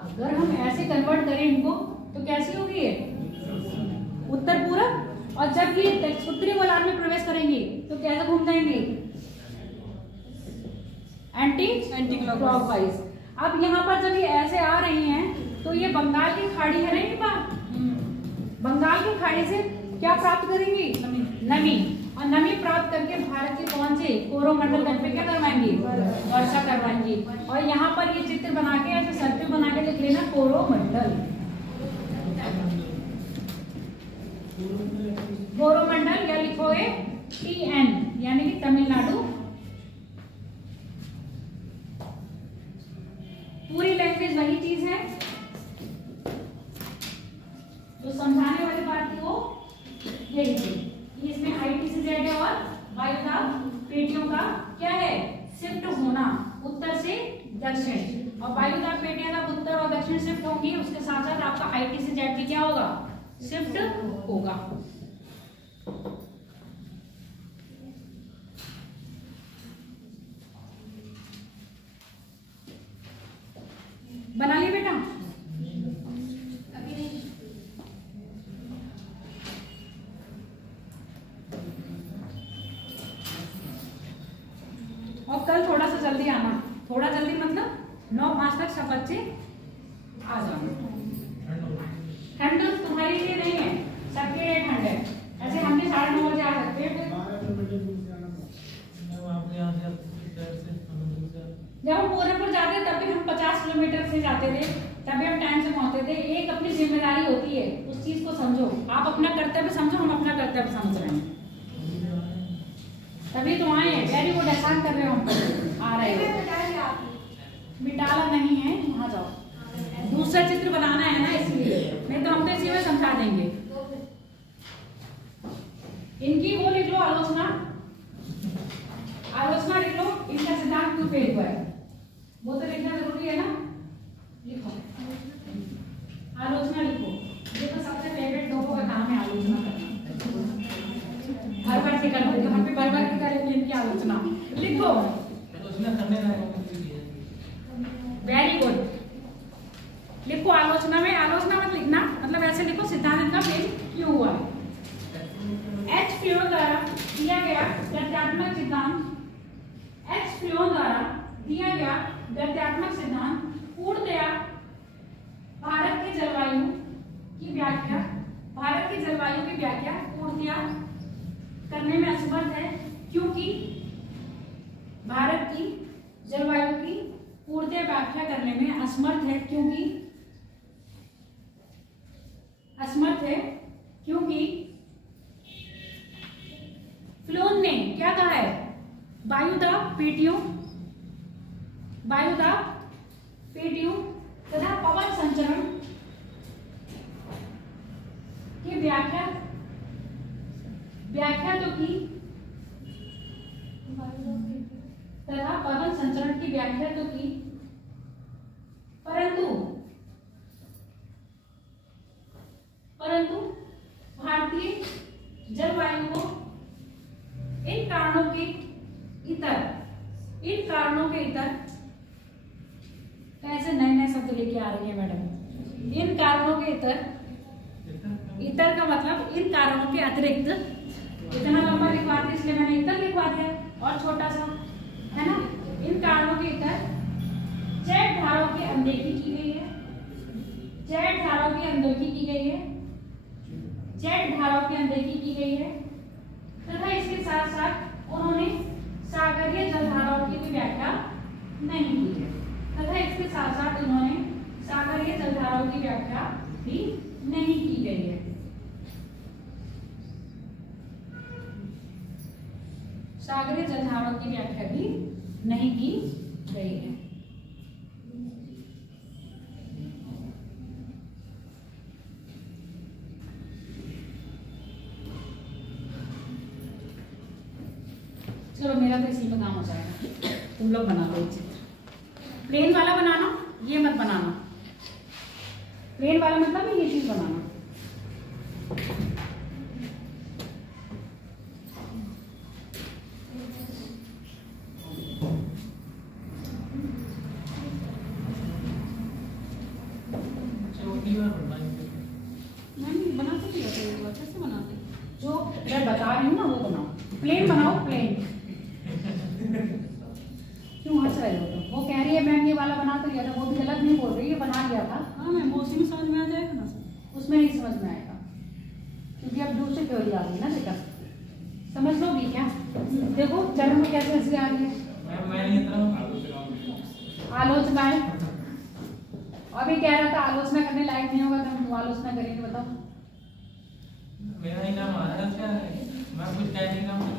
अगर हम ऐसे कन्वर्ट करें इनको तो कैसी होगी ये? उत्तर पूरब। और जब ये उत्तरी गोलार्ध में प्रवेश करेंगी तो कैसे घूम जाएंगी? Anti clockwise. अब यहाँ पर जब ये ऐसे आ रही हैं तो ये बंगाल की खाड़ी है ना, ये बात बंगाल की खाड़ी से क्या प्राप्त करेंगी? नमी। और नमी प्राप्त करके भारत के कौन से कोरोमंडल तट पे क्या करवाएंगी? वर्षा करवाएंगी। और यहाँ पर ये चित्र बना के ऐसे सर्कल बना के लिख लेना कोरोमंडल। कोरोमंडल या लिखोगे TN यानी कि तमिलनाडु। पूरी लैंग्वेज वही चीज है जो समझाने वाली बात थी, वो यही थी। इसमें ITCZ है और वायुदाब पेटियों का क्या है? शिफ्ट होना उत्तर से दक्षिण। और वायुदाब पेटियां जब उत्तर और दक्षिण शिफ्ट होंगी, उसके साथ साथ आपका ITCZ भी क्या होगा? शिफ्ट होगा। बना लिया बेटा? जल्दी आना, थोड़ा जल्दी मतलब 9:05 तक सब बच्चे आ जाना। ठंड तुम्हारे लिए नहीं है, सबके लिए ठंड है। ऐसे हम भी 9:30 बजे आ सकते हैं। जब हम पूरनपुर जाते तब भी हम 50 किलोमीटर से जाते थे, तभी हम टाइम से पहुंचते थे। एक अपनी जिम्मेदारी होती है, उस चीज को समझो। आप अपना कर्तव्य समझो, हम अपना कर्तव्य समझ रहे हैं, तभी तो आए हैं। वेरी गुड, एहसान कर रहे हो, हम आ रहे हो। मिटाला नहीं है, वहां जाओ। दूसरा चित्र बनाना है ना, इसलिए नहीं तो हम तो इसी में समझा देंगे। इनकी वो लिख लो, आलोचना। आलोचना लिख लो, इनका सिद्धांत क्यों फेल हुआ है वो तो लिखना जरूरी है ना। लिखो, आलोचना लिखो। ये तो सबसे फेवरेट लोगों का काम है, आलोचना करना। हर बार से करते, हम भी बार बार करेंगे इनकी आलोचना। लिखो, वेरी गुड। लिखो आलोचना में, आलोचना मत लिखना, मतलब ऐसे लिखो सिद्धांत का फेल क्यों हुआ है। एच फ्लोन द्वारा दिया गया गत्यात्मक सिद्धांत, एच फ्लोन द्वारा दिया गया गत्यात्मक सिद्धांत पूर्णतया भारत की जलवायु की व्याख्या पूर्णतया करने में असमर्थ है, क्योंकि भारत की जलवायु की पूर्णतया व्याख्या करने में असमर्थ है, क्योंकि फ्लोन ने क्या कहा है, वायुदाब पेटियों तथा पवन संचरण की व्याख्या तो की तथा पवन संचरण की व्याख्या तो की, परंतु भारतीय जलवायु को इन कारणों के इतर कैसे नए शब्द लेके आ रही है मैडम। इन कारणों के इतर का मतलब इन कारणों के अतिरिक्त। इतना लंबा लिखवा दिया इसलिए मैंने इतर लिखवा दिया और छोटा सा, है ना। इन कारणों के इतर जेट धाराओं की अनदेखी की गई है, जेट धाराओं की अनदेखी की गई है तथा इसके साथ साथ उन्होंने सागरीय जलधाराओं की भी व्याख्या नहीं की है, नहीं की गई है। सागरीय जलधाराओं की व्याख्या भी नहीं की गई है। चलो मेरा तो इसी में काम हो जाएगा, तुम लोग बना लो चित्र। प्लेन वाला बनाना, ये मत बनाना। प्लेन वाला मतलब ये चीज बनाना। मैंने बना तो दिया था एक बार, कैसे बनाते? जो मैं बता रही हूँ ना वो बनाओ, प्लेन बनाओ, प्लेन। क्यों हंस रहे हो तुम? वो कह रही है मैम ये वाला बना तो लिया था, वो भी गलत नहीं बोल रही, ये बना लिया था। हाँ मैम, उसी में समझ में आ जाएगा ना सर? उसमें नहीं समझ में आएगा, क्योंकि अब दूसरी थ्योरी आ गई ना बेटा। समझ लोगी क्या? देखो चरण में कैसे हंसी आ रही है। आलोचनाएं, अभी कह रहा था आलोचना करने लायक नहीं होगा तो हम आलोचना करेंगे, बताओ। मेरा ही नाम आ रहा है, मैं कुछ कह नहीं रहा हूँ।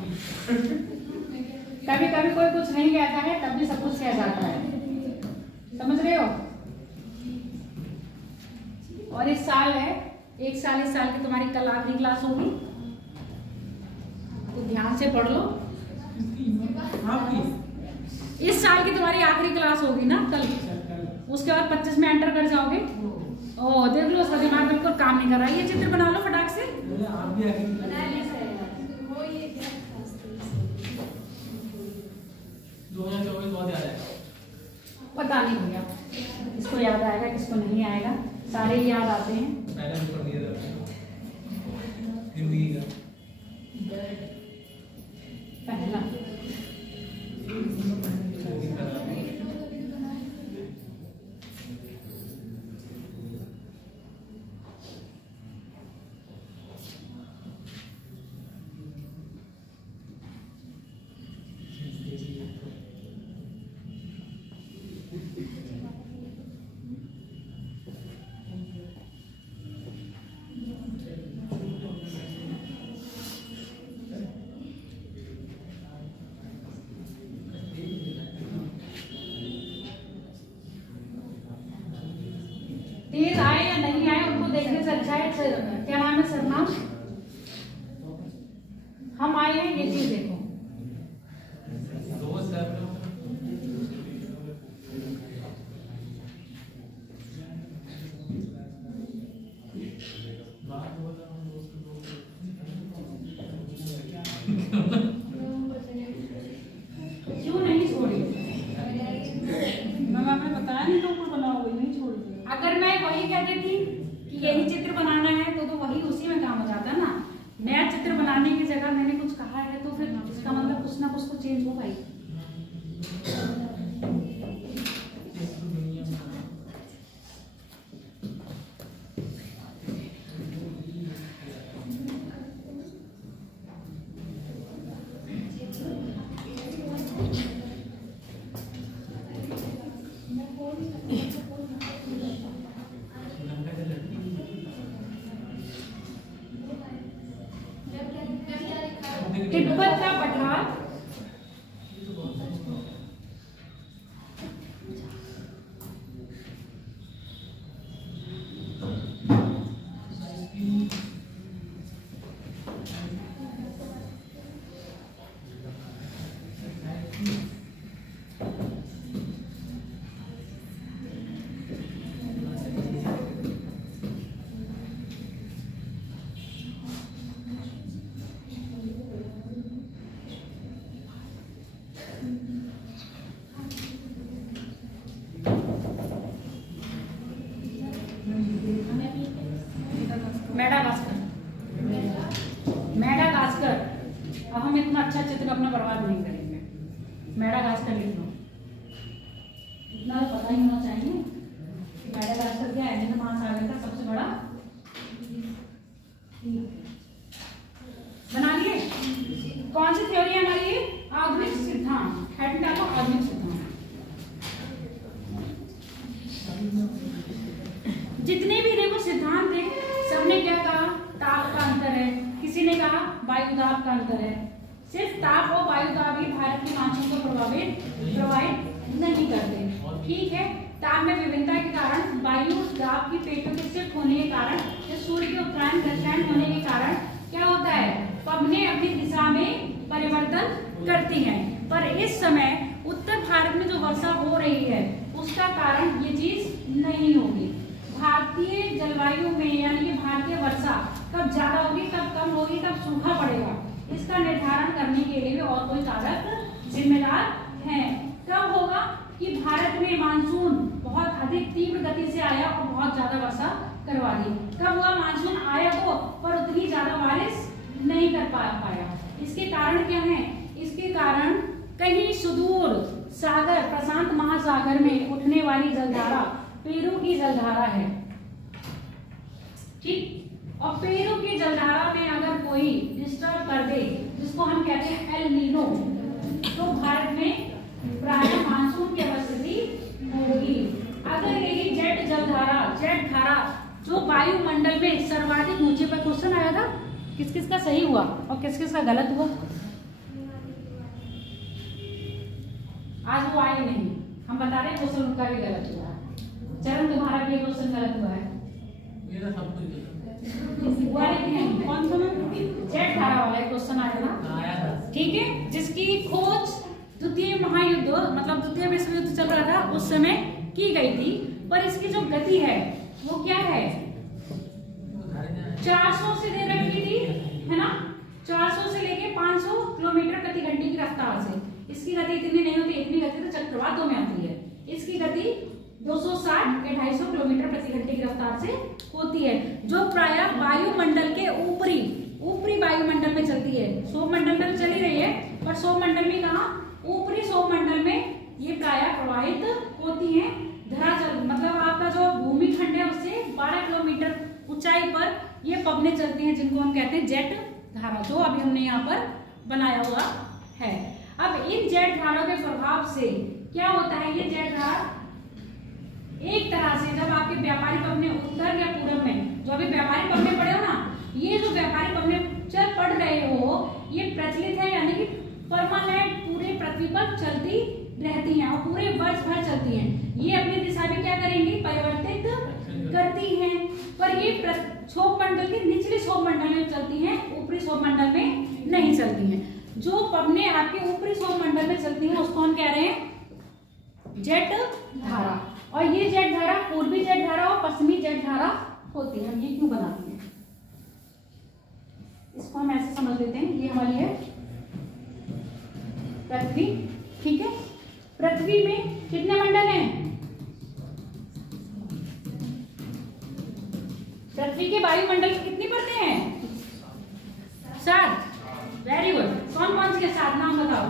कभी कभी कोई कुछ नहीं कहता है तब भी सब कुछ कह जाता है, समझ रहे हो। और इस साल है, एक साल इस साल की तुम्हारी कल आखिरी क्लास होगी, तो ध्यान से पढ़ लो। इस साल की तुम्हारी आखिरी क्लास होगी ना कल, उसके बाद 25 में एंटर कर जाओगे। ओ देख लो, उसका दिमाग बिल्कुल काम नहीं कर रहा है। ये चित्र बना लो फटाक से। पता नहीं भैया, किसको याद आएगा किसको नहीं आएगा, सारे ही याद आते हैं। पहला साइड से क्या नाम है सरनाम, हम आए हैं ये चीज देखो। दो सर क्यों नहीं छोड़ी? मैम आपने बताया नहीं तो ऊपर बना हुआ वही नहीं छोड़ दिया। अगर मैं वही कह देती कि यही चित्र बनाना है तो वही उसी में काम हो जाता ना। नया चित्र बनाने की जगह मैंने कुछ कहा है तो फिर इसका मतलब कुछ ना कुछ तो चेंज होगा ही। तिब्बत का पठार मेडागास्कर। अब हम इतना अच्छा चित्र अपना बर्बाद नहीं करेंगे। मेडागास्कर लिख लो, इतना तो पता ही होना चाहिए कि मेडागास्कर क्या है। हिंद महासागर का सबसे बड़ा बना लिए। कौन सी थ्योरी है हमारी? आधुनिक सिद्धांत। हेड में डालो आधुनिक सिद्धांत। जितने भी देखो सिद्धांत थे सबने क्या कहा? ताप का अंतर है। किसी ने कहा वायुदाब का अंतर है। सिर्फ ताप और वायुदाब ही भारत के मानसून को प्रभावित नहीं करते। ठीक है, ताप में विभिन्नता के कारण, वायु दाब की पेटों के शिफ्ट होने के कारण, सूर्य के उत्तरायण दक्षिणायन होने के कारण क्या होता है? पवनें अपनी दिशा में परिवर्तन करती हैं। पर इस समय उत्तर भारत में जो वर्षा हो रही है उसका कारण ये चीज नहीं होगी। भारतीय जलवायु में यानी कि भारतीय वर्षा कब ज्यादा होगी, कब कम होगी, कब सूखा पड़ेगा, इसका निर्धारण करने के लिए और कोई कारक जिम्मेदार है। कब होगा कि भारत में मानसून बहुत अधिक तीव्र गति से आया और बहुत ज्यादा वर्षा करवा दी। कब हुआ? मानसून आया तो पर उतनी ज्यादा बारिश नहीं कर पाया। इसके कारण क्या है? इसके कारण कहीं सुदूर सागर, प्रशांत महासागर में उठने वाली जलधारा पेरू की जलधारा है। ठीक, और पेरू की जलधारा में अगर कोई डिस्टर्ब कर दे, जिसको हम कहते हैं एल नीनो, तो भारत में प्राय मानसून की उपस्थिति होगी। अगर यही जेट जलधारा, जेट धारा जो वायुमंडल में सर्वाधिक ऊंचे पर, क्वेश्चन आया था किस किस का सही हुआ और किस किस का गलत हुआ? आज वो आए नहीं, हम बता रहे क्वेश्चन उनका भी गलत हुआ है। चरण तुम्हारा भी क्वेश्चन गलत हुआ है। मेरा सब कुछ हुआ लेकिन कौन सा मैम? जेट धारा वाला क्वेश्चन आया ना, आया था। ठीक है, जिसकी खोज द्वितीय महायुद्ध मतलब द्वितीय विश्व युद्ध चल रहा था उस समय की गई थी। पर इसकी जो गति है वो क्या है? 400 से दे रखी थी, है ना, 400 से लेके 500 किलोमीटर प्रति घंटे की रफ्तार से। इसकी गति इतनी नहीं होती, इतनी गति तो चक्रवातों में आती है। इसकी गति 260 या 250 किलोमीटर प्रति घंटे की रफ्तार से होती है, जो प्राय वायुमंडल के ऊपरी वायुमंडल में चलती है। सौरमंडल में तो चली रही है, पर सौरमंडल में कहा? ऊपरी सौरमंडल में ये प्राय प्रवाहित होती है। धरातल मतलब आपका जो भूमि खंड है उससे 12 किलोमीटर ऊंचाई पर ये पवनें चलती हैं, जिनको हम कहते हैं जेट धारा, जो अभी हमने यहाँ पर बनाया हुआ है। अब इन जेट धाराओं के प्रभाव से क्या होता है? ये जेट धारा एक तरह से जब आपके व्यापारी पवने उत्तर या पूर्व में, जो अभी व्यापारी पवने पड़े हो ना, ये जो व्यापारी पवने चल पड़ रहे हो ये प्रचलित है, यानी कि परमानेंट पूरे पृथ्वी पर चलती रहती हैं और पूरे वर्ष भर चलती हैं। ये अपनी दिशा में क्या करेंगी? परिवर्तित करती हैं, पर ये क्षोभ मंडल के निचले क्षोभ मंडल में चलती हैं, ऊपरी क्षोभ मंडल में नहीं चलती हैं। जो पवने आपके ऊपरी क्षोभ मंडल में चलती हैं उसको हम कह रहे हैं जेट धारा। और ये जेट धारा पूर्वी जेट धारा और पश्चिमी जेट धारा होती है। हम ये क्यों बनाते हैं इसको हम ऐसे समझ लेते हैं। ये हमारी है पृथ्वी, ठीक है। पृथ्वी में कितने मंडल हैं? पृथ्वी के वायुमंडल की कितनी परतें हैं? 7। Very good. कौन कौन सी है 7? नाम बताओ।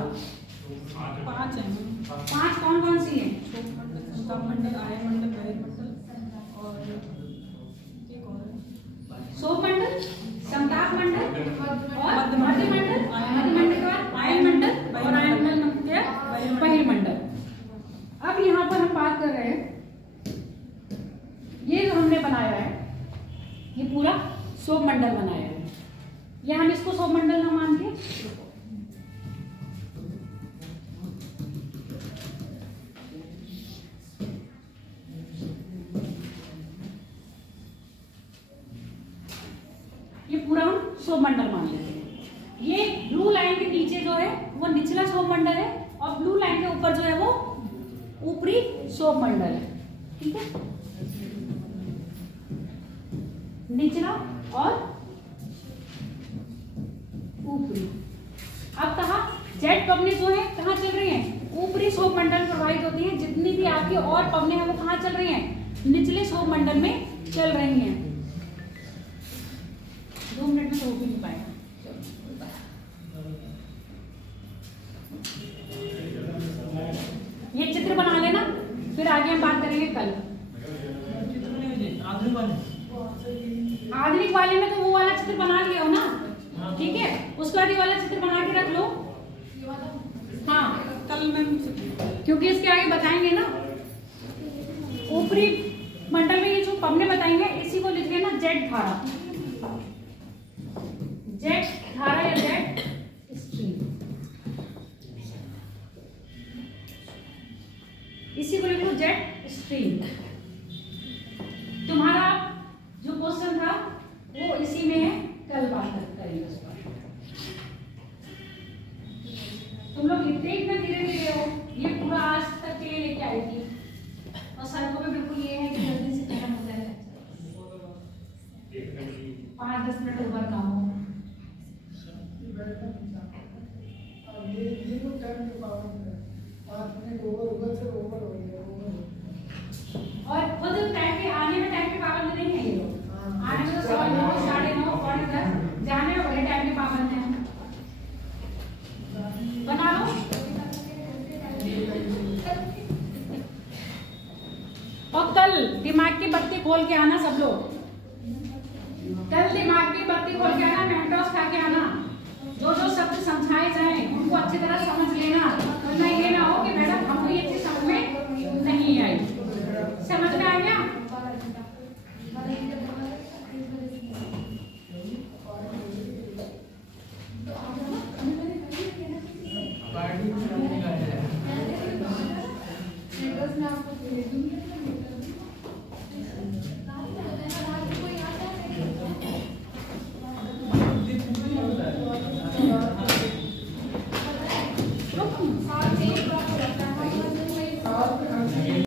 5 हैं। 5 कौन कौन सी हैं? क्षोभ मंडल, संताप मंडल, आयन मंडल, वायु मंडल और एक और है। क्षोभ मंडल, संताप मंडल और मध्य मध्य मंडल। मंडल, मध्य मंडल के बाद आयन मंडल और आयन मंडल के बहिर्मंडल। अब यहाँ पर हम बात कर रहे हैं, ये जो हमने बनाया है ये पूरा क्षोभ मंडल बनाया है, या हम इसको क्षोभ मंडल ना मान के ये पूरा हम क्षोभ मंडल मान लेते हैं। ये ब्लू लाइन के नीचे जो है वो निचला क्षोभ मंडल है और ब्लू लाइन के ऊपर जो है वो ऊपरी क्षोभ मंडल है, ठीक है। निचला और ऊपरी। अब कहा जेट पवने जो है कहाँ चल रही हैं? ऊपरी क्षोभ मंडल प्रभावित होती हैं। जितनी भी आपकी और पवने हैं वो कहाँ चल रही हैं? निचले क्षोभ मंडल में चल रही हैं। 2 मिनट में तो हो भी नहीं पाएगा। ये चित्र बना लेना, फिर आगे हम बात करेंगे कल। आधुनिक वाले में तो वो वाला चित्र बना लिया हो ना, ठीक है। उसके बाद ये वाला चित्र बना के रख लो। हाँ, कल मैम क्योंकि इसके आगे बताएंगे ना ऊपरी मंडल में ये जो पवने बताएंगे इसी को लिख लेना जेट धारा, जेट धारा या जेट स्ट्रीम, इसी को लिख लो जेट स्ट्रीम। तुम्हारा जो क्वेश्चन था वो इसी में है, कल बात करेंगे उस पर। तुम लोग लिखते ही इतना धीरे धीरे हो, ये पूरा आज तक के लिए लेके आई थी और सर को भी बिल्कुल ये है कि जल्दी से खत्म हो जाए, 5-10 मिनट ऊपर काम हो। और खुद टाइम पे आने में टाइम पे पाबंद नहीं है ये लोग। आने में तो 9:15, 9:30, 9:45, जाने में बड़े टाइम पे पाबंद है। बना लो। और कल दिमाग की बत्ती खोल के आना सब लोग, कल दिमाग की बत्ती खोल के आना, मेंटोस खा के आना। जो जो शब्द समझाए जाए उनको